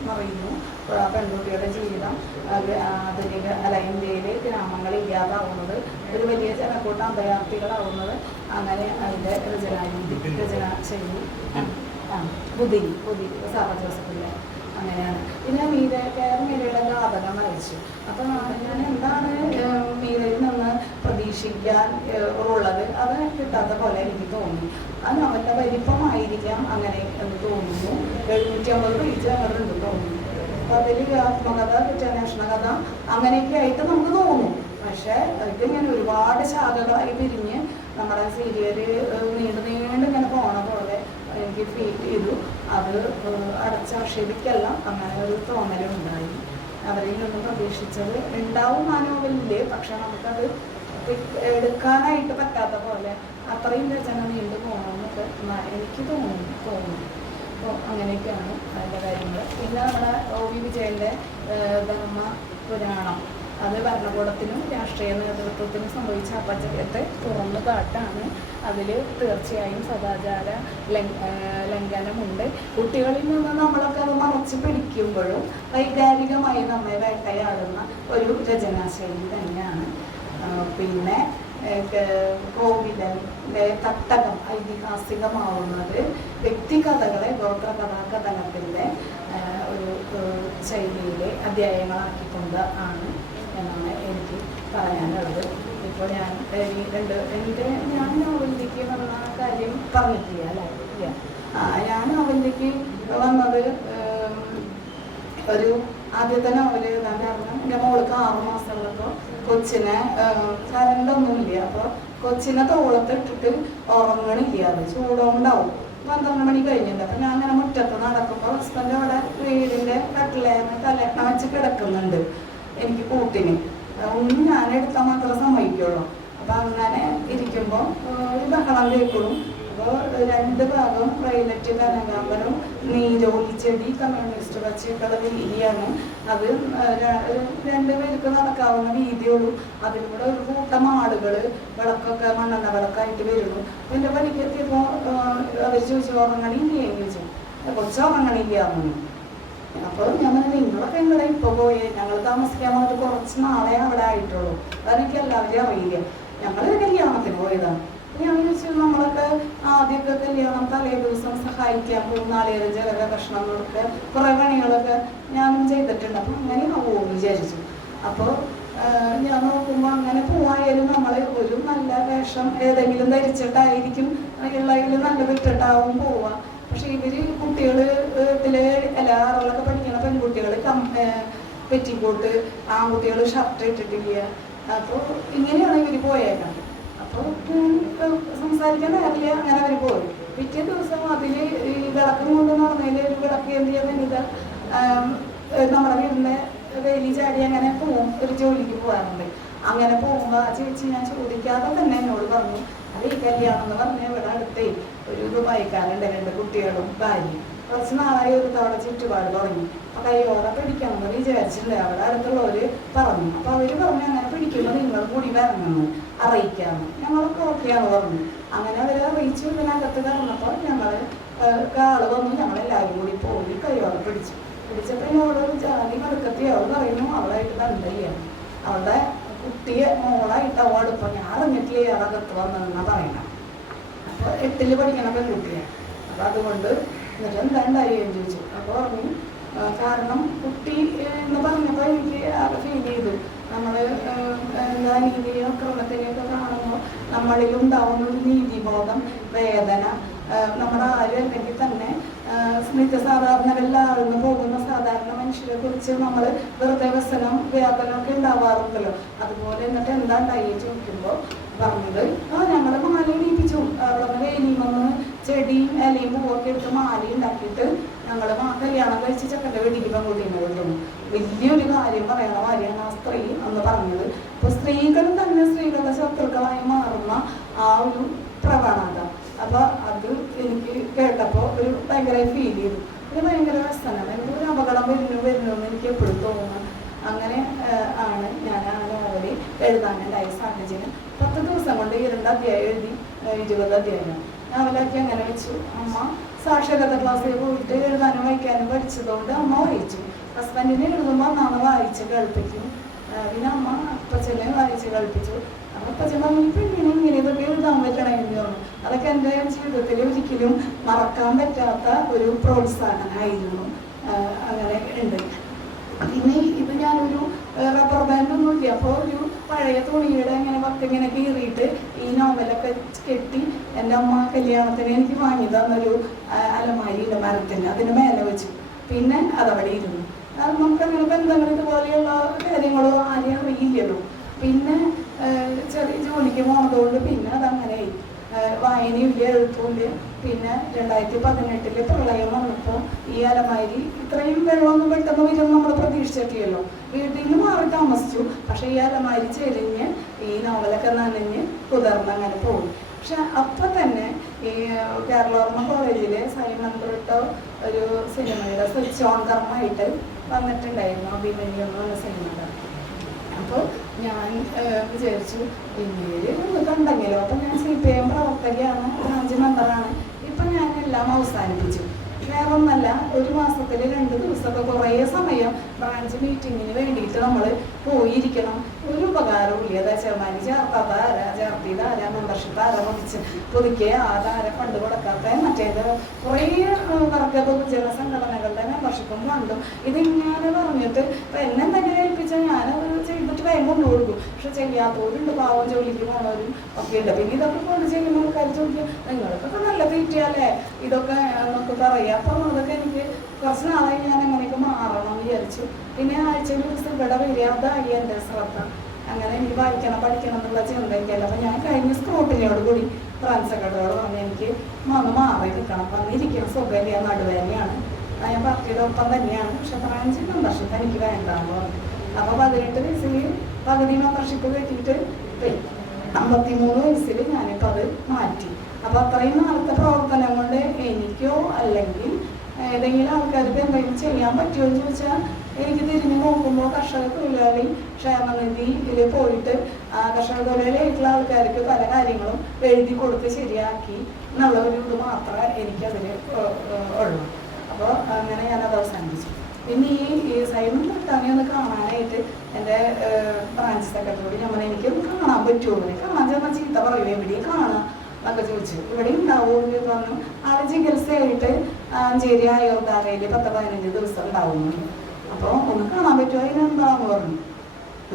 മറിയുന്നു. പെൺകുട്ടിയുടെ ജീവിതം ഇന്ത്യയിലെ ഗ്രാമങ്ങൾ ഇല്ലാതാവുന്നത്, ഒരു വലിയ ജനക്കൂട്ടം അഭയാർത്ഥികളാവുന്നത്, അങ്ങനെ അതിൻ്റെ രചനാശൈലി ബുദ്ധി സാറ ജോസഫിൻ്റെ അങ്ങനെയാണ്. പിന്നെ മീരയുടെ ഘാതകം വായിച്ചു. അപ്പോൾ ഞാൻ എന്താണ് മീരയിൽ നിന്ന് വായിക്കാൻ ഉള്ളത് അത് കിട്ടാത്ത പോലെ എനിക്ക് തോന്നി. ആ നോവലിൻ്റെ വലിപ്പമായിരിക്കാം അങ്ങനെ എന്ന് തോന്നുന്നു. 750 പേജ് അങ്ങോട്ടുണ്ട് തോന്നുന്നു. അപ്പോൾ അതിൽ ആത്മകഥ, കുറ്റാന്വേഷണ കഥ അങ്ങനെയൊക്കെ ആയിട്ട് നമുക്ക് തോന്നും. പക്ഷേ ഇതിങ്ങനെ ഒരുപാട് ശാഖകളായി പിരിഞ്ഞ് നമ്മുടെ സീരിയൽ നീണ്ട് ഇങ്ങനെ പോണ പോലെ എനിക്ക് ഫീൽ ചെയ്തു. അത് അടച്ചാക്ഷേപിക്കല്ല, അങ്ങനെ ഒരു തോന്നലുണ്ടായി. അവരിൽ നിന്നും പ്രതീക്ഷിച്ചത് ഉണ്ടാവും ആ നോവലില്. പക്ഷെ നമുക്കത് എടുക്കാനായിട്ട് പറ്റാത്ത പോലെ അത്രയും രചന നീണ്ടു പോകണമെന്നൊക്കെ എനിക്ക് തോന്നുന്നു. അപ്പോൾ അങ്ങനെയൊക്കെയാണ് അതിൻ്റെ കാര്യങ്ങൾ. പിന്നെ നമ്മുടെ OV വിജയൻ്റെ ധർമ്മ പുരാണം, അത് ഭരണകൂടത്തിനും രാഷ്ട്രീയ നേതൃത്വത്തിനും സംഭവിച്ച അപചയത്തെ തുറന്നു കാട്ടാണ്. അതിൽ തീർച്ചയായും സദാചാര ലംഘനമുണ്ട്. കുട്ടികളിൽ നിന്ന് നമ്മളൊക്കെ അത് മറച്ച് പിടിക്കുമ്പോഴും വൈകാരികമായി നമ്മെ വേട്ടയാടുന്ന ഒരു രചനാശൈലി തന്നെയാണ്. പിന്നെ കോവിലൻ്റെ തട്ടകം ഐതിഹാസികമാവുന്നത് വ്യക്തികഥകളെ ഗോത്രകഥാകഥനത്തിൻ്റെ ഒരു ശൈലിയിലെ അധ്യായങ്ങളാക്കിക്കൊണ്ട് ആണ് എന്നാണ് എനിക്ക് പറയാനുള്ളത്. ഇപ്പോൾ ഞാൻ നോവലിലേക്ക് വന്ന കാര്യം പറഞ്ഞിട്ടില്ല അല്ലേ? ഞാൻ നോവലിലേക്ക് വന്നത് ഒരു ആദ്യത്തെ നോവല് എഴുതാൻ കാരണം എൻ്റെ മോൾക്ക് 6 മാസമുള്ളപ്പോൾ കൊച്ചിനെ കരണ്ടൊന്നുമില്ല. അപ്പോൾ കൊച്ചിനെ തോളത്തിട്ടിട്ട് ഉറങ്ങണില്ല, അത് ചൂടുണ്ടാവും. 12 മണി കഴിഞ്ഞിട്ടുണ്ട്. അപ്പം ഞാൻ അങ്ങനെ മുറ്റത്ത് നടക്കുമ്പോൾ ഹസ്ബൻഡ് അവിടെ വീടിൻ്റെ കട്ടിലേന്ന് തലയണ വെച്ച് കിടക്കുന്നുണ്ട് എനിക്ക് കൂട്ടിന്. ഒന്നും ഞാൻ എടുത്താൽ മാത്രമേ സമ്മതിക്കുള്ളൂ. അപ്പം അങ്ങനെ ഇരിക്കുമ്പോൾ ഒരു ബഹളം കേൾക്കണം. അപ്പോൾ 2 ഭാഗം വയലറ്റ് കനകാമ്പരം നീരോലിച്ചെടി കമ്മ്യൂണിസ്റ്റ് പച്ചക്കുള്ള വീതിയാണ്. അത് 2 പേർക്ക് നടക്കാവുന്ന വീതിയുള്ളൂ. അതിലൂടെ ഒരു കൂട്ടം ആളുകൾ വിളക്കൊക്കെ മണ്ണെണ്ണ വിളക്കായിട്ട് വരുന്നു. അപ്പോൾ എൻ്റെ പണിക്ക് എത്തിയപ്പോൾ അവർ ചോദിച്ചു ഉറങ്ങണില്ലേ ചോദിച്ചു. കുറച്ച് ഉറങ്ങണില്ലാന്ന്. അപ്പോൾ ഞാൻ നിങ്ങളൊക്കെ എങ്ങനെ ഇപ്പോൾ പോയി, ഞങ്ങൾ താമസിക്കാൻ വന്നിട്ട് കുറച്ച് നാളെ അവിടെ ആയിട്ടുള്ളൂ. അതെനിക്ക് എല്ലാവരെയും അറിയില്ല. ഞങ്ങൾ കല്യാണത്തിന് പോയതാണ്. ഞാൻ ചോദിച്ചു നമ്മളൊക്കെ ആദ്യമൊക്കെ കല്യാണം തലേ ദിവസം സഹായിക്കാൻ പോകും, നാളികേരം ചിലക കഷ്ണം കൊടുക്കുക, കുറേ പണികളൊക്കെ ഞാനും ചെയ്തിട്ടുണ്ട്. അപ്പം അങ്ങനെ ആവുമെന്ന് വിചാരിച്ചു. അപ്പോൾ ഞാൻ നോക്കുമ്പോൾ അങ്ങനെ പോയാലും നമ്മൾ ഒരു നല്ല വേഷം ഏതെങ്കിലും ധരിച്ചിട്ടായിരിക്കും ഉള്ളതിൽ നല്ലത് ഇട്ടിട്ടാവും പോവുക. പക്ഷെ ഇവര് കുട്ടികള് എല്ലാ 6 പഠിക്കുന്ന പെൺകുട്ടികൾ പെറ്റിക്കോട്ട്, ആൺകുട്ടികൾ ഷർട്ട് ഇട്ടിട്ടില്ല. അപ്പോൾ ഇങ്ങനെയാണ് ഇവർ പോയേക്കാം. അപ്പോൾ സംസാരിക്കാൻ നേരില്ല, അങ്ങനെ അവർ പോയി. പിറ്റേ ദിവസം അതിൽ ഈ വിളക്കം കൊണ്ട് നടന്നതിൽ ഒരു വിളക്ക് എന്തിയാ വനിത നമ്മുടെ വീടിൻ്റെ വേലി ചാടി അങ്ങനെ പോവും, ഒരു ജോലിക്ക് പോകാറുണ്ട്. അങ്ങനെ പോകുമ്പോൾ ആ ചേച്ചി ഞാൻ ചോദിക്കാതെ തന്നെ എന്നോട് പറഞ്ഞു, അത് ഈ കല്യാണം എന്ന് പറഞ്ഞാൽ ഇവിടെ അടുത്തേ ഒരു ദുബായിക്കാരുണ്ട്, 2 കുട്ടികളും ഭാര്യയും. കുറച്ച് നാളായി ഒരു തവണ ചുറ്റുപാട് തുടങ്ങി. അപ്പോൾ കൈയോടെ പിടിക്കണമെന്ന് വിചാരിച്ചിട്ടുണ്ട്. അവിടെ അടുത്തുള്ളവർ പറഞ്ഞു. അപ്പോൾ അവർ പറഞ്ഞു അങ്ങനെ പിടിക്കുമ്പോൾ നിങ്ങൾ കൂടി വരണമെന്ന് അറിയിക്കാമെന്ന്. ഞങ്ങളൊക്കെ ഓക്കെയാന്ന് പറഞ്ഞു. അങ്ങനെ അവർ അറിയിച്ചു. ഇതിനകത്ത് കടന്നപ്പോൾ ആള് വന്നു. ഞങ്ങളെല്ലാവരും കൂടി പോയി കൈയോടെ പിടിച്ചപ്പോൾ എന്നോട് ജാതി കടുക്കത്തി അവൾ പറയുന്നു അവളായിട്ട് ബന്ധമില്ല, അവളുടെ കുട്ടിയെ മോളായിട്ട് അവൾ അടുപ്പം ഞാൻ അറിഞ്ഞിട്ടില്ലേ അകത്ത് വന്നതെന്നാണ് പറയണം. അപ്പോൾ 8ൽ പഠിക്കണ പെൺകുട്ടിയാണ്. അപ്പോൾ അതുകൊണ്ട് എന്നിട്ട് എന്താണ്ടായി എന്ന് ചോദിച്ചു. അപ്പോൾ പറഞ്ഞു കാരണം കുട്ടി എന്ന് പറഞ്ഞപ്പോൾ എനിക്ക് അത് ഫീൽ ചെയ്തു. നമ്മൾ എന്താ നീതിയോ ക്രമത്തിനെയൊക്കെ കാണുമ്പോൾ നമ്മളിലുണ്ടാവുന്ന ഒരു നീതിബോധം, വേദന, നമ്മുടെ ആരും അല്ലെങ്കിൽ തന്നെ നിത്യസാധാരണകളിലാർന്ന് പോകുന്ന സാധാരണ മനുഷ്യരെ കുറിച്ച് നമ്മൾ വെറുതെ വ്യസനം വ്യാപനമൊക്കെ ഉണ്ടാവാറുണ്ടല്ലോ. അതുപോലെ എന്നിട്ട് എന്താ ഉണ്ടായി ചോദിക്കുമ്പോൾ പറഞ്ഞത് ഞങ്ങൾ മാല ഇടിപ്പിച്ചു. അവിടെ വേലിയും വന്ന് ചെടിയും ഇലയും പൂവൊക്കെ എടുത്ത് മാല ഉണ്ടാക്കിയിട്ട് ഞങ്ങൾ കല്യാണം കഴിച്ച് ചക്കൻ്റെ വീട്ടിലേക്ക് പെൺകുട്ടീനെ കൊണ്ടുവന്നു. വലിയൊരു കാര്യം പറയണ കാര്യമാണ് ആ സ്ത്രീ എന്ന് പറഞ്ഞത്. അപ്പോൾ സ്ത്രീകൾ തന്നെ സ്ത്രീകളുടെ ശത്രുക്കളായി മാറുന്ന ആ ഒരു പ്രവണത, അപ്പോൾ അത് എനിക്ക് കേട്ടപ്പോൾ ഒരു ഭയങ്കര ഫീൽ ചെയ്തു. ഒരു ഭയങ്കര വ്യസനം, ഒരു അപകടം വരുന്നു എന്ന് എനിക്ക് എപ്പോഴും തോന്നുന്നു. അങ്ങനെ ആണ് ഞാൻ ആ നോവല് എഴുതാനുണ്ടായ സാഹചര്യം. 10 ദിവസം കൊണ്ട് 2 അധ്യായം എഴുതി, 20 അധ്യായം നോവലാക്കി അങ്ങനെ വെച്ചു. അമ്മ സാക്ഷരത ക്ലാസ്സിൽ പോയിട്ട് എഴുതാനും വായിക്കാനും പഠിച്ചതുകൊണ്ട് അമ്മ വായിച്ചു. ഹസ്ബൻഡിനെ എഴുതുമ്പോൾ അന്നാണ് വായിച്ച് കേൾപ്പിക്കും. പിന്നെ അമ്മ അപ്പച്ചനെ വായിച്ച് കേൾപ്പിച്ചു. അപ്പച്ചൻ പറഞ്ഞു പെണ്ണിനെ ഇങ്ങനെ ഇതൊക്കെ എഴുതാൻ പറ്റണമെന്ന് പറഞ്ഞു. അതൊക്കെ എൻ്റെ ജീവിതത്തിൽ ഒരിക്കലും മറക്കാൻ പറ്റാത്ത ഒരു പ്രോത്സാഹനമായിരുന്നു. അങ്ങനെ ഉണ്ട്. പിന്നെ ഇത് ഞാനൊരു റബ്ബർ ബാൻഡൊന്നും ഇല്ല. അപ്പോൾ ഒരു പഴയ തുണിയുടെ ഇങ്ങനെ ഇങ്ങനെ കീറിയിട്ട് ഈ നോവലൊക്കെ കെട്ടി എൻ്റെ അമ്മ കല്യാണത്തിന് എനിക്ക് വാങ്ങി തന്നൊരു അലമാരിയുടെ മരത്തിന് അതിന് മേലെ വെച്ചു. പിന്നെ അതവിടെ ഇരുന്നു. കാരണം നമുക്കങ്ങനെ ബന്ധങ്ങൾ ഇതുപോലെയുള്ള കാര്യങ്ങളോ ആരെയും അറിയില്ലല്ലോ. പിന്നെ ചെറിയ ജോലിക്ക് പോണതുകൊണ്ട് പിന്നെ അതങ്ങനെയായി. വായനയില്ല, എഴുത്തുമില്ല. പിന്നെ 2018 പ്രളയം വന്നപ്പോൾ ഈ അലമാരി ഇത്രയും വെള്ളമൊന്നും പെട്ടെന്ന് വരും നമ്മൾ പ്രതീക്ഷിച്ചിട്ടില്ലല്ലോ. വീട്ടിൽ നിന്ന് മാറി താമസിച്ചു. പക്ഷേ ഈ അലമാരി ചെരിഞ്ഞ് ഈ നോവലൊക്കെ നനഞ്ഞ് കുതിർന്ന് അങ്ങനെ പോയി. പക്ഷെ അപ്പം തന്നെ ഈ കേരളവർമ്മ കോളേജിലെ സൈമൺ ബ്രിട്ടോ ഒരു സിനിമയുടെ സ്വിച്ച് ഓൺ കർമ്മമായിട്ട് വന്നിട്ടുണ്ടായിരുന്നു, അഭിമന്യു എന്ന് പറഞ്ഞ സിനിമയുടെ. അപ്പോൾ ഞാൻ വിചാരിച്ചു ഇങ്ങനെ ഒന്ന് കണ്ടെങ്കിലോ. അപ്പം ഞാൻ CPM പ്രവർത്തകയാണ്, ബ്രാഞ്ച് മെമ്പറാണ്. ഇപ്പം ഞാൻ എല്ലാം അവസാനിപ്പിച്ചു. വേറൊന്നല്ല, ഒരു മാസത്തിൽ 2 ദിവസമൊക്കെ കുറേ സമയം ബ്രാഞ്ച് മീറ്റിങ്ങിന് വേണ്ടിയിട്ട് നമ്മൾ പോയിരിക്കണം. ഒരു ഉപകാരമില്ല. ദശമാരി ചേർത്താത്ത ആരാ, ചേർത്തിയത് ആരാ, മെമ്പർഷിപ്പ് ആരാ പുതുക്കിയ ആരാ, ഫണ്ട് കൊടുക്കാത്ത മറ്റേത് കുറേ വർഗ ബഹുജന സംഘടനകളുടെ മെമ്പർഷിപ്പും ഫണ്ടും ഇതിങ്ങനെ പറഞ്ഞിട്ട് ഇപ്പം എന്നെ എന്തെങ്കിലും ഏൽപ്പിച്ചാൽ ഞാനത് ചെയ്തിട്ട് വേഗം കൊണ്ടുകൊടുക്കും. പക്ഷെ ചെയ്യാത്തവരുണ്ട്, പാവം ജോലിക്ക് പോണവരും ഒക്കെ ഉണ്ട്. പിന്നെ ഇതൊക്കെ കൊണ്ട് ചെയ്യുമ്പോൾ ആൾക്കാർ ചോദിക്കും നിങ്ങൾക്കൊക്കെ നല്ല തീറ്റയല്ലേ ഇതൊക്കെ എന്നൊക്കെ പറയാം. അപ്പം അതൊക്കെ എനിക്ക് കുറച്ച് നാളായി ഞാൻ അങ്ങനെയൊക്കെ മാറണം എന്ന് വിചാരിച്ചു. പിന്നെ ആഴ്ചയിൽ ഒരു ദിവസം ഇവിടെ വരിക, അതായി എൻ്റെ ശ്രദ്ധ. അങ്ങനെ എനിക്ക് വായിക്കണം പഠിക്കണം എന്നുള്ള ചിന്ത എനിക്കല്ല. അപ്പം ഞാൻ കഴിഞ്ഞ സ്ക്രൂട്ടിനിയോട് കൂടി ബ്രാഞ്ച് സെക്രട്ടറിയോട് പറഞ്ഞ് എനിക്ക് മാറി നിൽക്കണം, വന്നിരിക്കണം, സുഖമില്ല, നടുവേദനയാണ്. ഞാൻ പാർട്ടിയുടെ ഒപ്പം തന്നെയാണ്, പക്ഷെ ബ്രാഞ്ച് മെമ്പർഷിപ്പ് എനിക്ക് വേണ്ടാന്ന് പറഞ്ഞു. അപ്പോൾ 18 വയസ്സിൽ പകുതി മെമ്പർഷിപ്പ് കെട്ടിയിട്ട് പോയി. 53 വയസ്സിൽ ഞാനിപ്പോൾ അത് മാറ്റി. അപ്പോൾ അത്രയും നാളത്തെ പ്രവർത്തനം കൊണ്ട് എനിക്കോ അല്ലെങ്കിൽ ഏതെങ്കിലും ആൾക്കാർക്ക് എന്തെങ്കിലും ചെയ്യാൻ പറ്റുമോ എന്ന് ചോദിച്ചാൽ എനിക്ക് തിരിഞ്ഞു നോക്കുമ്പോൾ കർഷക തൊഴിലാളി ക്ഷേമനിധിയിൽ പോയിട്ട് കർഷക തൊഴിലാളിയായിട്ടുള്ള ആൾക്കാർക്ക് പല കാര്യങ്ങളും എഴുതി കൊടുത്ത് ശരിയാക്കി എന്നുള്ള ഒരു ഇത് മാത്രമേ എനിക്കതിൽ ഉള്ളൂ. അപ്പോൾ അങ്ങനെ ഞാനത് അവസാനിപ്പിച്ചു. പിന്നെ ഈ സൈമൺ ബ്രിട്ടോനെ ഒന്ന് കാണാനായിട്ട് എൻ്റെ ബ്രാഞ്ച് സെക്രട്ടറിയോട് ഞാൻ പറഞ്ഞു എനിക്കൊന്ന് കാണാൻ പറ്റുമോ, കാണാൻ ചെന്നാൽ ചീത്ത പറയും, എവിടെയും കാണാം എന്നൊക്കെ ചോദിച്ചു. ഇവിടെ ഉണ്ടാവുമോ എന്ന് പറഞ്ഞു. ആളെ ചികിത്സയായിട്ട് അഞ്ചേരി ആയുർദാരയിൽ 10-15 ദിവസം ഉണ്ടാവുന്നു. അപ്പോൾ ഒന്ന് കാണാൻ പറ്റുമോ, അതിനെന്താന്ന് പറഞ്ഞു.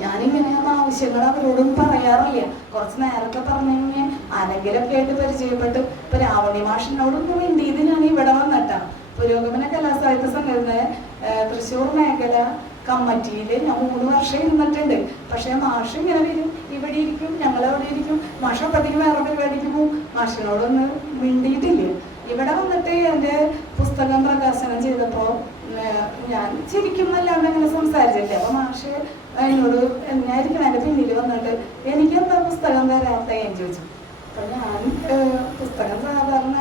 ഞാനിങ്ങനെ ആവശ്യങ്ങൾ അവരോടും പറയാറില്ല. കുറച്ച് നേരത്തെ പറഞ്ഞു കഴിഞ്ഞാൽ ആരെങ്കിലൊക്കെ ആയിട്ട് പരിചയപ്പെട്ട് ഇപ്പൊ രാവണി മാഷിനോടൊന്നും വേണ്ടിയത് ഞാൻ ഇവിടെ വന്നിട്ടാണ്. പുരോഗമന കലാസാഹിത്യ സംഘടന തൃശ്ശൂർ മേഖല കമ്മിറ്റിയിൽ ഞാൻ 3 വർഷം ഇരുന്നിട്ടുണ്ട്. പക്ഷെ മാഷ് ഇങ്ങനെ വരും, ഇവിടെ ഇരിക്കും, ഞങ്ങളവിടെ ഇരിക്കും. മാഷ് അപ്പത്തേക്ക് വേറെ പരിപാടിക്ക് പോകും. മാഷിനോടൊന്ന് മിണ്ടിയിട്ടില്ല. ഇവിടെ വന്നിട്ട് എൻ്റെ പുസ്തകം പ്രകാശനം ചെയ്തപ്പോൾ ഞാൻ ശരിക്കും അല്ലാണ്ട് അങ്ങനെ സംസാരിച്ചില്ലേ. അപ്പോൾ മാഷ് എന്നോട് എന്നായിരിക്കും എൻ്റെ പിന്നിൽ വന്നിട്ട് എനിക്കെന്താ പുസ്തകം തരാത്ത എന്ന് ചോദിച്ചു. അപ്പോൾ ഞാൻ പുസ്തകം സാധാരണ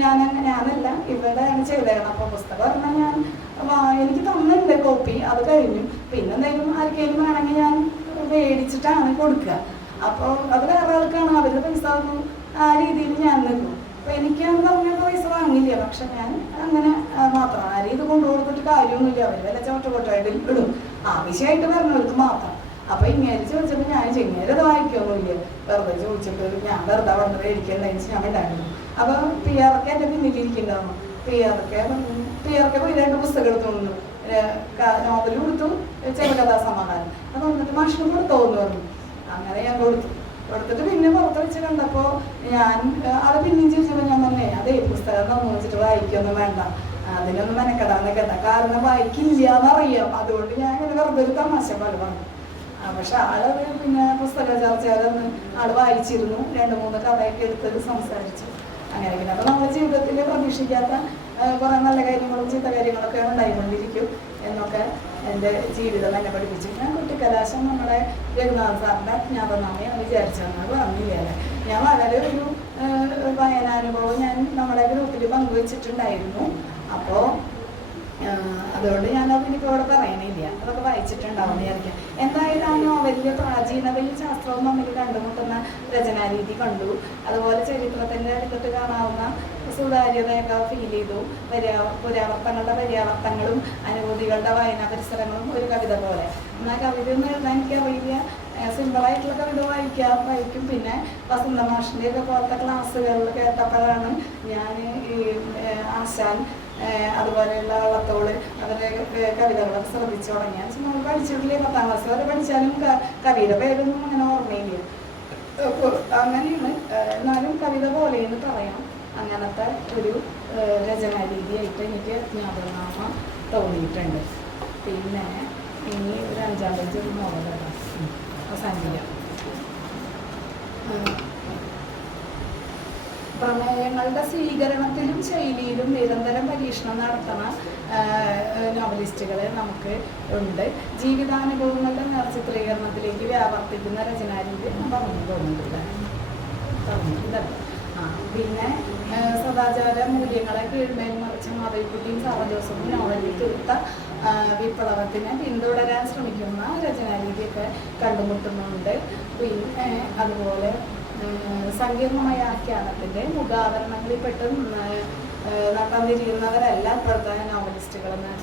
ഞാനല്ല ഇവിടെയാണ് ചെയ്തേക്കണം. അപ്പോൾ പുസ്തകം പറഞ്ഞാൽ ഞാൻ എനിക്ക് തന്നിട്ടുണ്ട് കോപ്പി, അത് കഴിഞ്ഞു. പിന്നെ എന്തെങ്കിലും ആർക്കെങ്കിലും വേണമെങ്കിൽ ഞാൻ മേടിച്ചിട്ടാണ് കൊടുക്കുക. അപ്പോൾ അത് വേറെ ആൾക്കാണ്, അവരുടെ പൈസ ഒന്നും ആ രീതിയിൽ ഞാൻ നിൽക്കും. അപ്പോൾ എനിക്കാണ് പറഞ്ഞ പൈസ വാങ്ങില്ല. പക്ഷെ ഞാൻ അങ്ങനെ മാത്രം ആരും ഇത് കൊണ്ടുകൊടുത്തിട്ട് കാര്യമൊന്നുമില്ല. അവർ വില ചോട്ടക്കൊട്ടായിട്ട് ഇടും, ആവശ്യമായിട്ട് പറഞ്ഞവർക്ക് മാത്രം. അപ്പോൾ ഇങ്ങനെ ചോദിച്ചപ്പോൾ ഞാൻ ഇങ്ങേരത് വായിക്കൊന്നുമില്ല, വെറുതെ ചോദിച്ചിട്ട് ഞാൻ വെറുതെ അവിടെ മേടിക്കണ്ടെന്ന് ഞാൻ ഉണ്ടായിരുന്നു. അപ്പോൾ PR എൻ്റെ പിന്നിലിരിക്കുന്നുണ്ടാവുന്നു. PR പോയി 2 പുസ്തകം എടുത്തോന്നു, നോവൽ കൊടുത്തു, ചെറുകഥാ സമാധാനം. അത് വന്നിട്ട് മാഷിന് കൊടുത്തോന്ന് പറഞ്ഞു. അങ്ങനെ ഞാൻ കൊടുത്തിട്ട് പിന്നെ പുറത്ത് വെച്ച് കണ്ടപ്പോൾ ഞാൻ അത് പിന്നെയും ചോദിച്ചപ്പോൾ ഞാൻ പറഞ്ഞേ അതേ പുസ്തകം തന്നു വെച്ചിട്ട് വായിക്കൊന്നും വേണ്ട, അതിനൊന്നും മെനക്കെടാന്ന് കേട്ട, കാരണം വായിക്കില്ല എന്നറിയാം. അതുകൊണ്ട് ഞാൻ ഇങ്ങനെ വെറുതെ ഒരു തമാശ പോലെ പറഞ്ഞു. പക്ഷെ ആളത് പിന്നെ പുസ്തക ചർച്ചയിലൊന്ന് ആള് വായിച്ചിരുന്നു, 2-3 കഥയൊക്കെ എടുത്ത് സംസാരിച്ചു. അങ്ങനെ പിന്നെ അപ്പോൾ നമ്മുടെ ജീവിതത്തിൽ പ്രതീക്ഷിക്കാത്ത കുറേ നല്ല കാര്യങ്ങളും ചീത്ത കാര്യങ്ങളൊക്കെ ഉണ്ടായിക്കൊണ്ടിരിക്കും എന്നൊക്കെ എൻ്റെ ജീവിതം എന്നെ പഠിപ്പിച്ചു. ഞാൻ കുട്ടിക്കലാശം നമ്മുടെ രഘുനാഥ് സാറിൻ്റെ അജ്ഞാതനാമയാണ് വിചാരിച്ചതെന്ന് പറഞ്ഞില്ലേ. ഞാൻ വളരെ ഒരു വായനാനുഭവം ഞാൻ നമ്മുടെ ഗ്രൂപ്പിൽ പങ്കുവെച്ചിട്ടുണ്ടായിരുന്നു. അപ്പോൾ അതുകൊണ്ട് ഞാനതിനിപ്പോൾ ഇവിടെ പറയണില്ല, അതൊക്കെ വായിച്ചിട്ടുണ്ടാവും വിചാരിക്കാം. എന്തായാലും ആ നോവലിലെ പ്രാചീനതയും ശാസ്ത്രവും തമ്മിൽ കണ്ടുമുട്ടുന്ന രചനാരീതി കണ്ടു. അതുപോലെ ചരിത്രത്തിൻ്റെ അടുത്തിട്ട് കാണാവുന്ന സുതാര്യതയൊക്കെ ഫീൽ ചെയ്തു. പുരാവർത്തങ്ങളുടെ പര്യാവർത്തങ്ങളും അനുഭൂതികളുടെ വായനാ പരിസരങ്ങളും ഒരു കവിത പോലെ. എന്നാൽ കവിത ഒന്നും എഴുതാൻ എനിക്കറിയില്ല, സിമ്പിളായിട്ടുള്ള കവിത വായിക്കും. പിന്നെ വസന്ത മാഷിൻ്റെയൊക്കെ പോലത്തെ ക്ലാസ്സുകളിൽ കേട്ടപ്പോഴാണ് ഞാൻ ഈ ആശാൻ അതുപോലെയുള്ള വള്ളത്തോള് അവരുടെ കവിതകളൊക്കെ ശ്രദ്ധിച്ചു തുടങ്ങിയാൽ നമ്മൾ പഠിച്ചിട്ടില്ലേ. 10ാം ക്ലാസ് വരെ പഠിച്ചാലും കവിയുടെ പേരൊന്നും അങ്ങനെ അങ്ങനെയാണ്. എന്നാലും കവിത പോലെ എന്ന് പറയാം. അങ്ങനത്തെ ഒരു രചനാരീതിയായിട്ട് എനിക്ക് അജ്ഞാതനാമ തോന്നിയിട്ടുണ്ട്. പിന്നെ ഇനി ഒരു 5-ാം പേജ് ഒരു നോവലാണ് അവസാനിപ്പിക്കാം. പ്രമേയങ്ങളുടെ സ്വീകരണത്തിലും ശൈലിയിലും നിരന്തരം പരീക്ഷണം നടത്തുന്ന നോവലിസ്റ്റുകൾ നമുക്ക് ഉണ്ട്. ജീവിതാനുഭവങ്ങളുടെ നേർചിത്രീകരണത്തിലേക്ക് വ്യാവർത്തിക്കുന്ന രചനാരീതി പറഞ്ഞു തോന്നുന്നില്ല. പിന്നെ സദാചാര മൂല്യങ്ങളെ കീഴ്മേൽ മറിച്ച മാധവിക്കുട്ടിയും സാറ ജോസഫും നോവലിൽ തീർത്ത വിപ്ലവത്തിനെ പിന്തുടരാൻ ശ്രമിക്കുന്ന രചനാരീതിയൊക്കെ കണ്ടുമുട്ടുന്നുണ്ട്. പിന്നെ അതുപോലെ സങ്കീർണമായ ആഖ്യാനത്തിൻ്റെ മുഖാവരണങ്ങളിൽപ്പെട്ട് നട്ടംതിരിയുന്നവരല്ല പ്രധാന നോവലിസ്റ്റുകളെന്ന്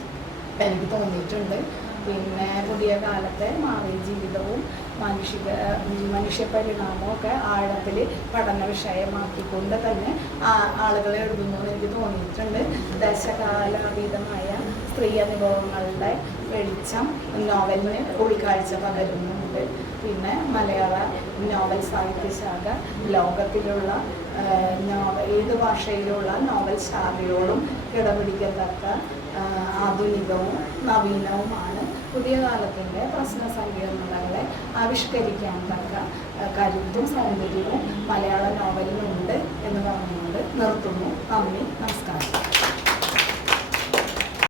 എനിക്ക് തോന്നിയിട്ടുണ്ട്. പിന്നെ പുതിയ കാലത്തെ മാറിയ ജീവിതവും മനുഷ്യ പരിണാമവും ഒക്കെ ആഴത്തിൽ പഠന വിഷയമാക്കിക്കൊണ്ട് തന്നെ ആളുകളെ എഴുതുന്നു എന്ന് എനിക്ക് തോന്നിയിട്ടുണ്ട്. ദശകാലാതീതമായ സ്ത്രീ അനുഭവങ്ങളുടെ വെളിച്ചം നോവലിന് ഉൾക്കാഴ്ച പകരുന്നുണ്ട്. പിന്നെ മലയാള നോവൽ സാഹിത്യശാഖ ലോകത്തിലുള്ള ഏത് ഭാഷയിലുള്ള നോവൽ ശാഖയോടും കിടപിടിക്കത്തക്ക ആധുനികവും നവീനവുമാണ്. പുതിയ കാലത്തിൻ്റെ പ്രശ്ന സങ്കീർണതകളെ ആവിഷ്കരിക്കാൻ തക്ക കരുത്തും സൗന്ദര്യവും മലയാള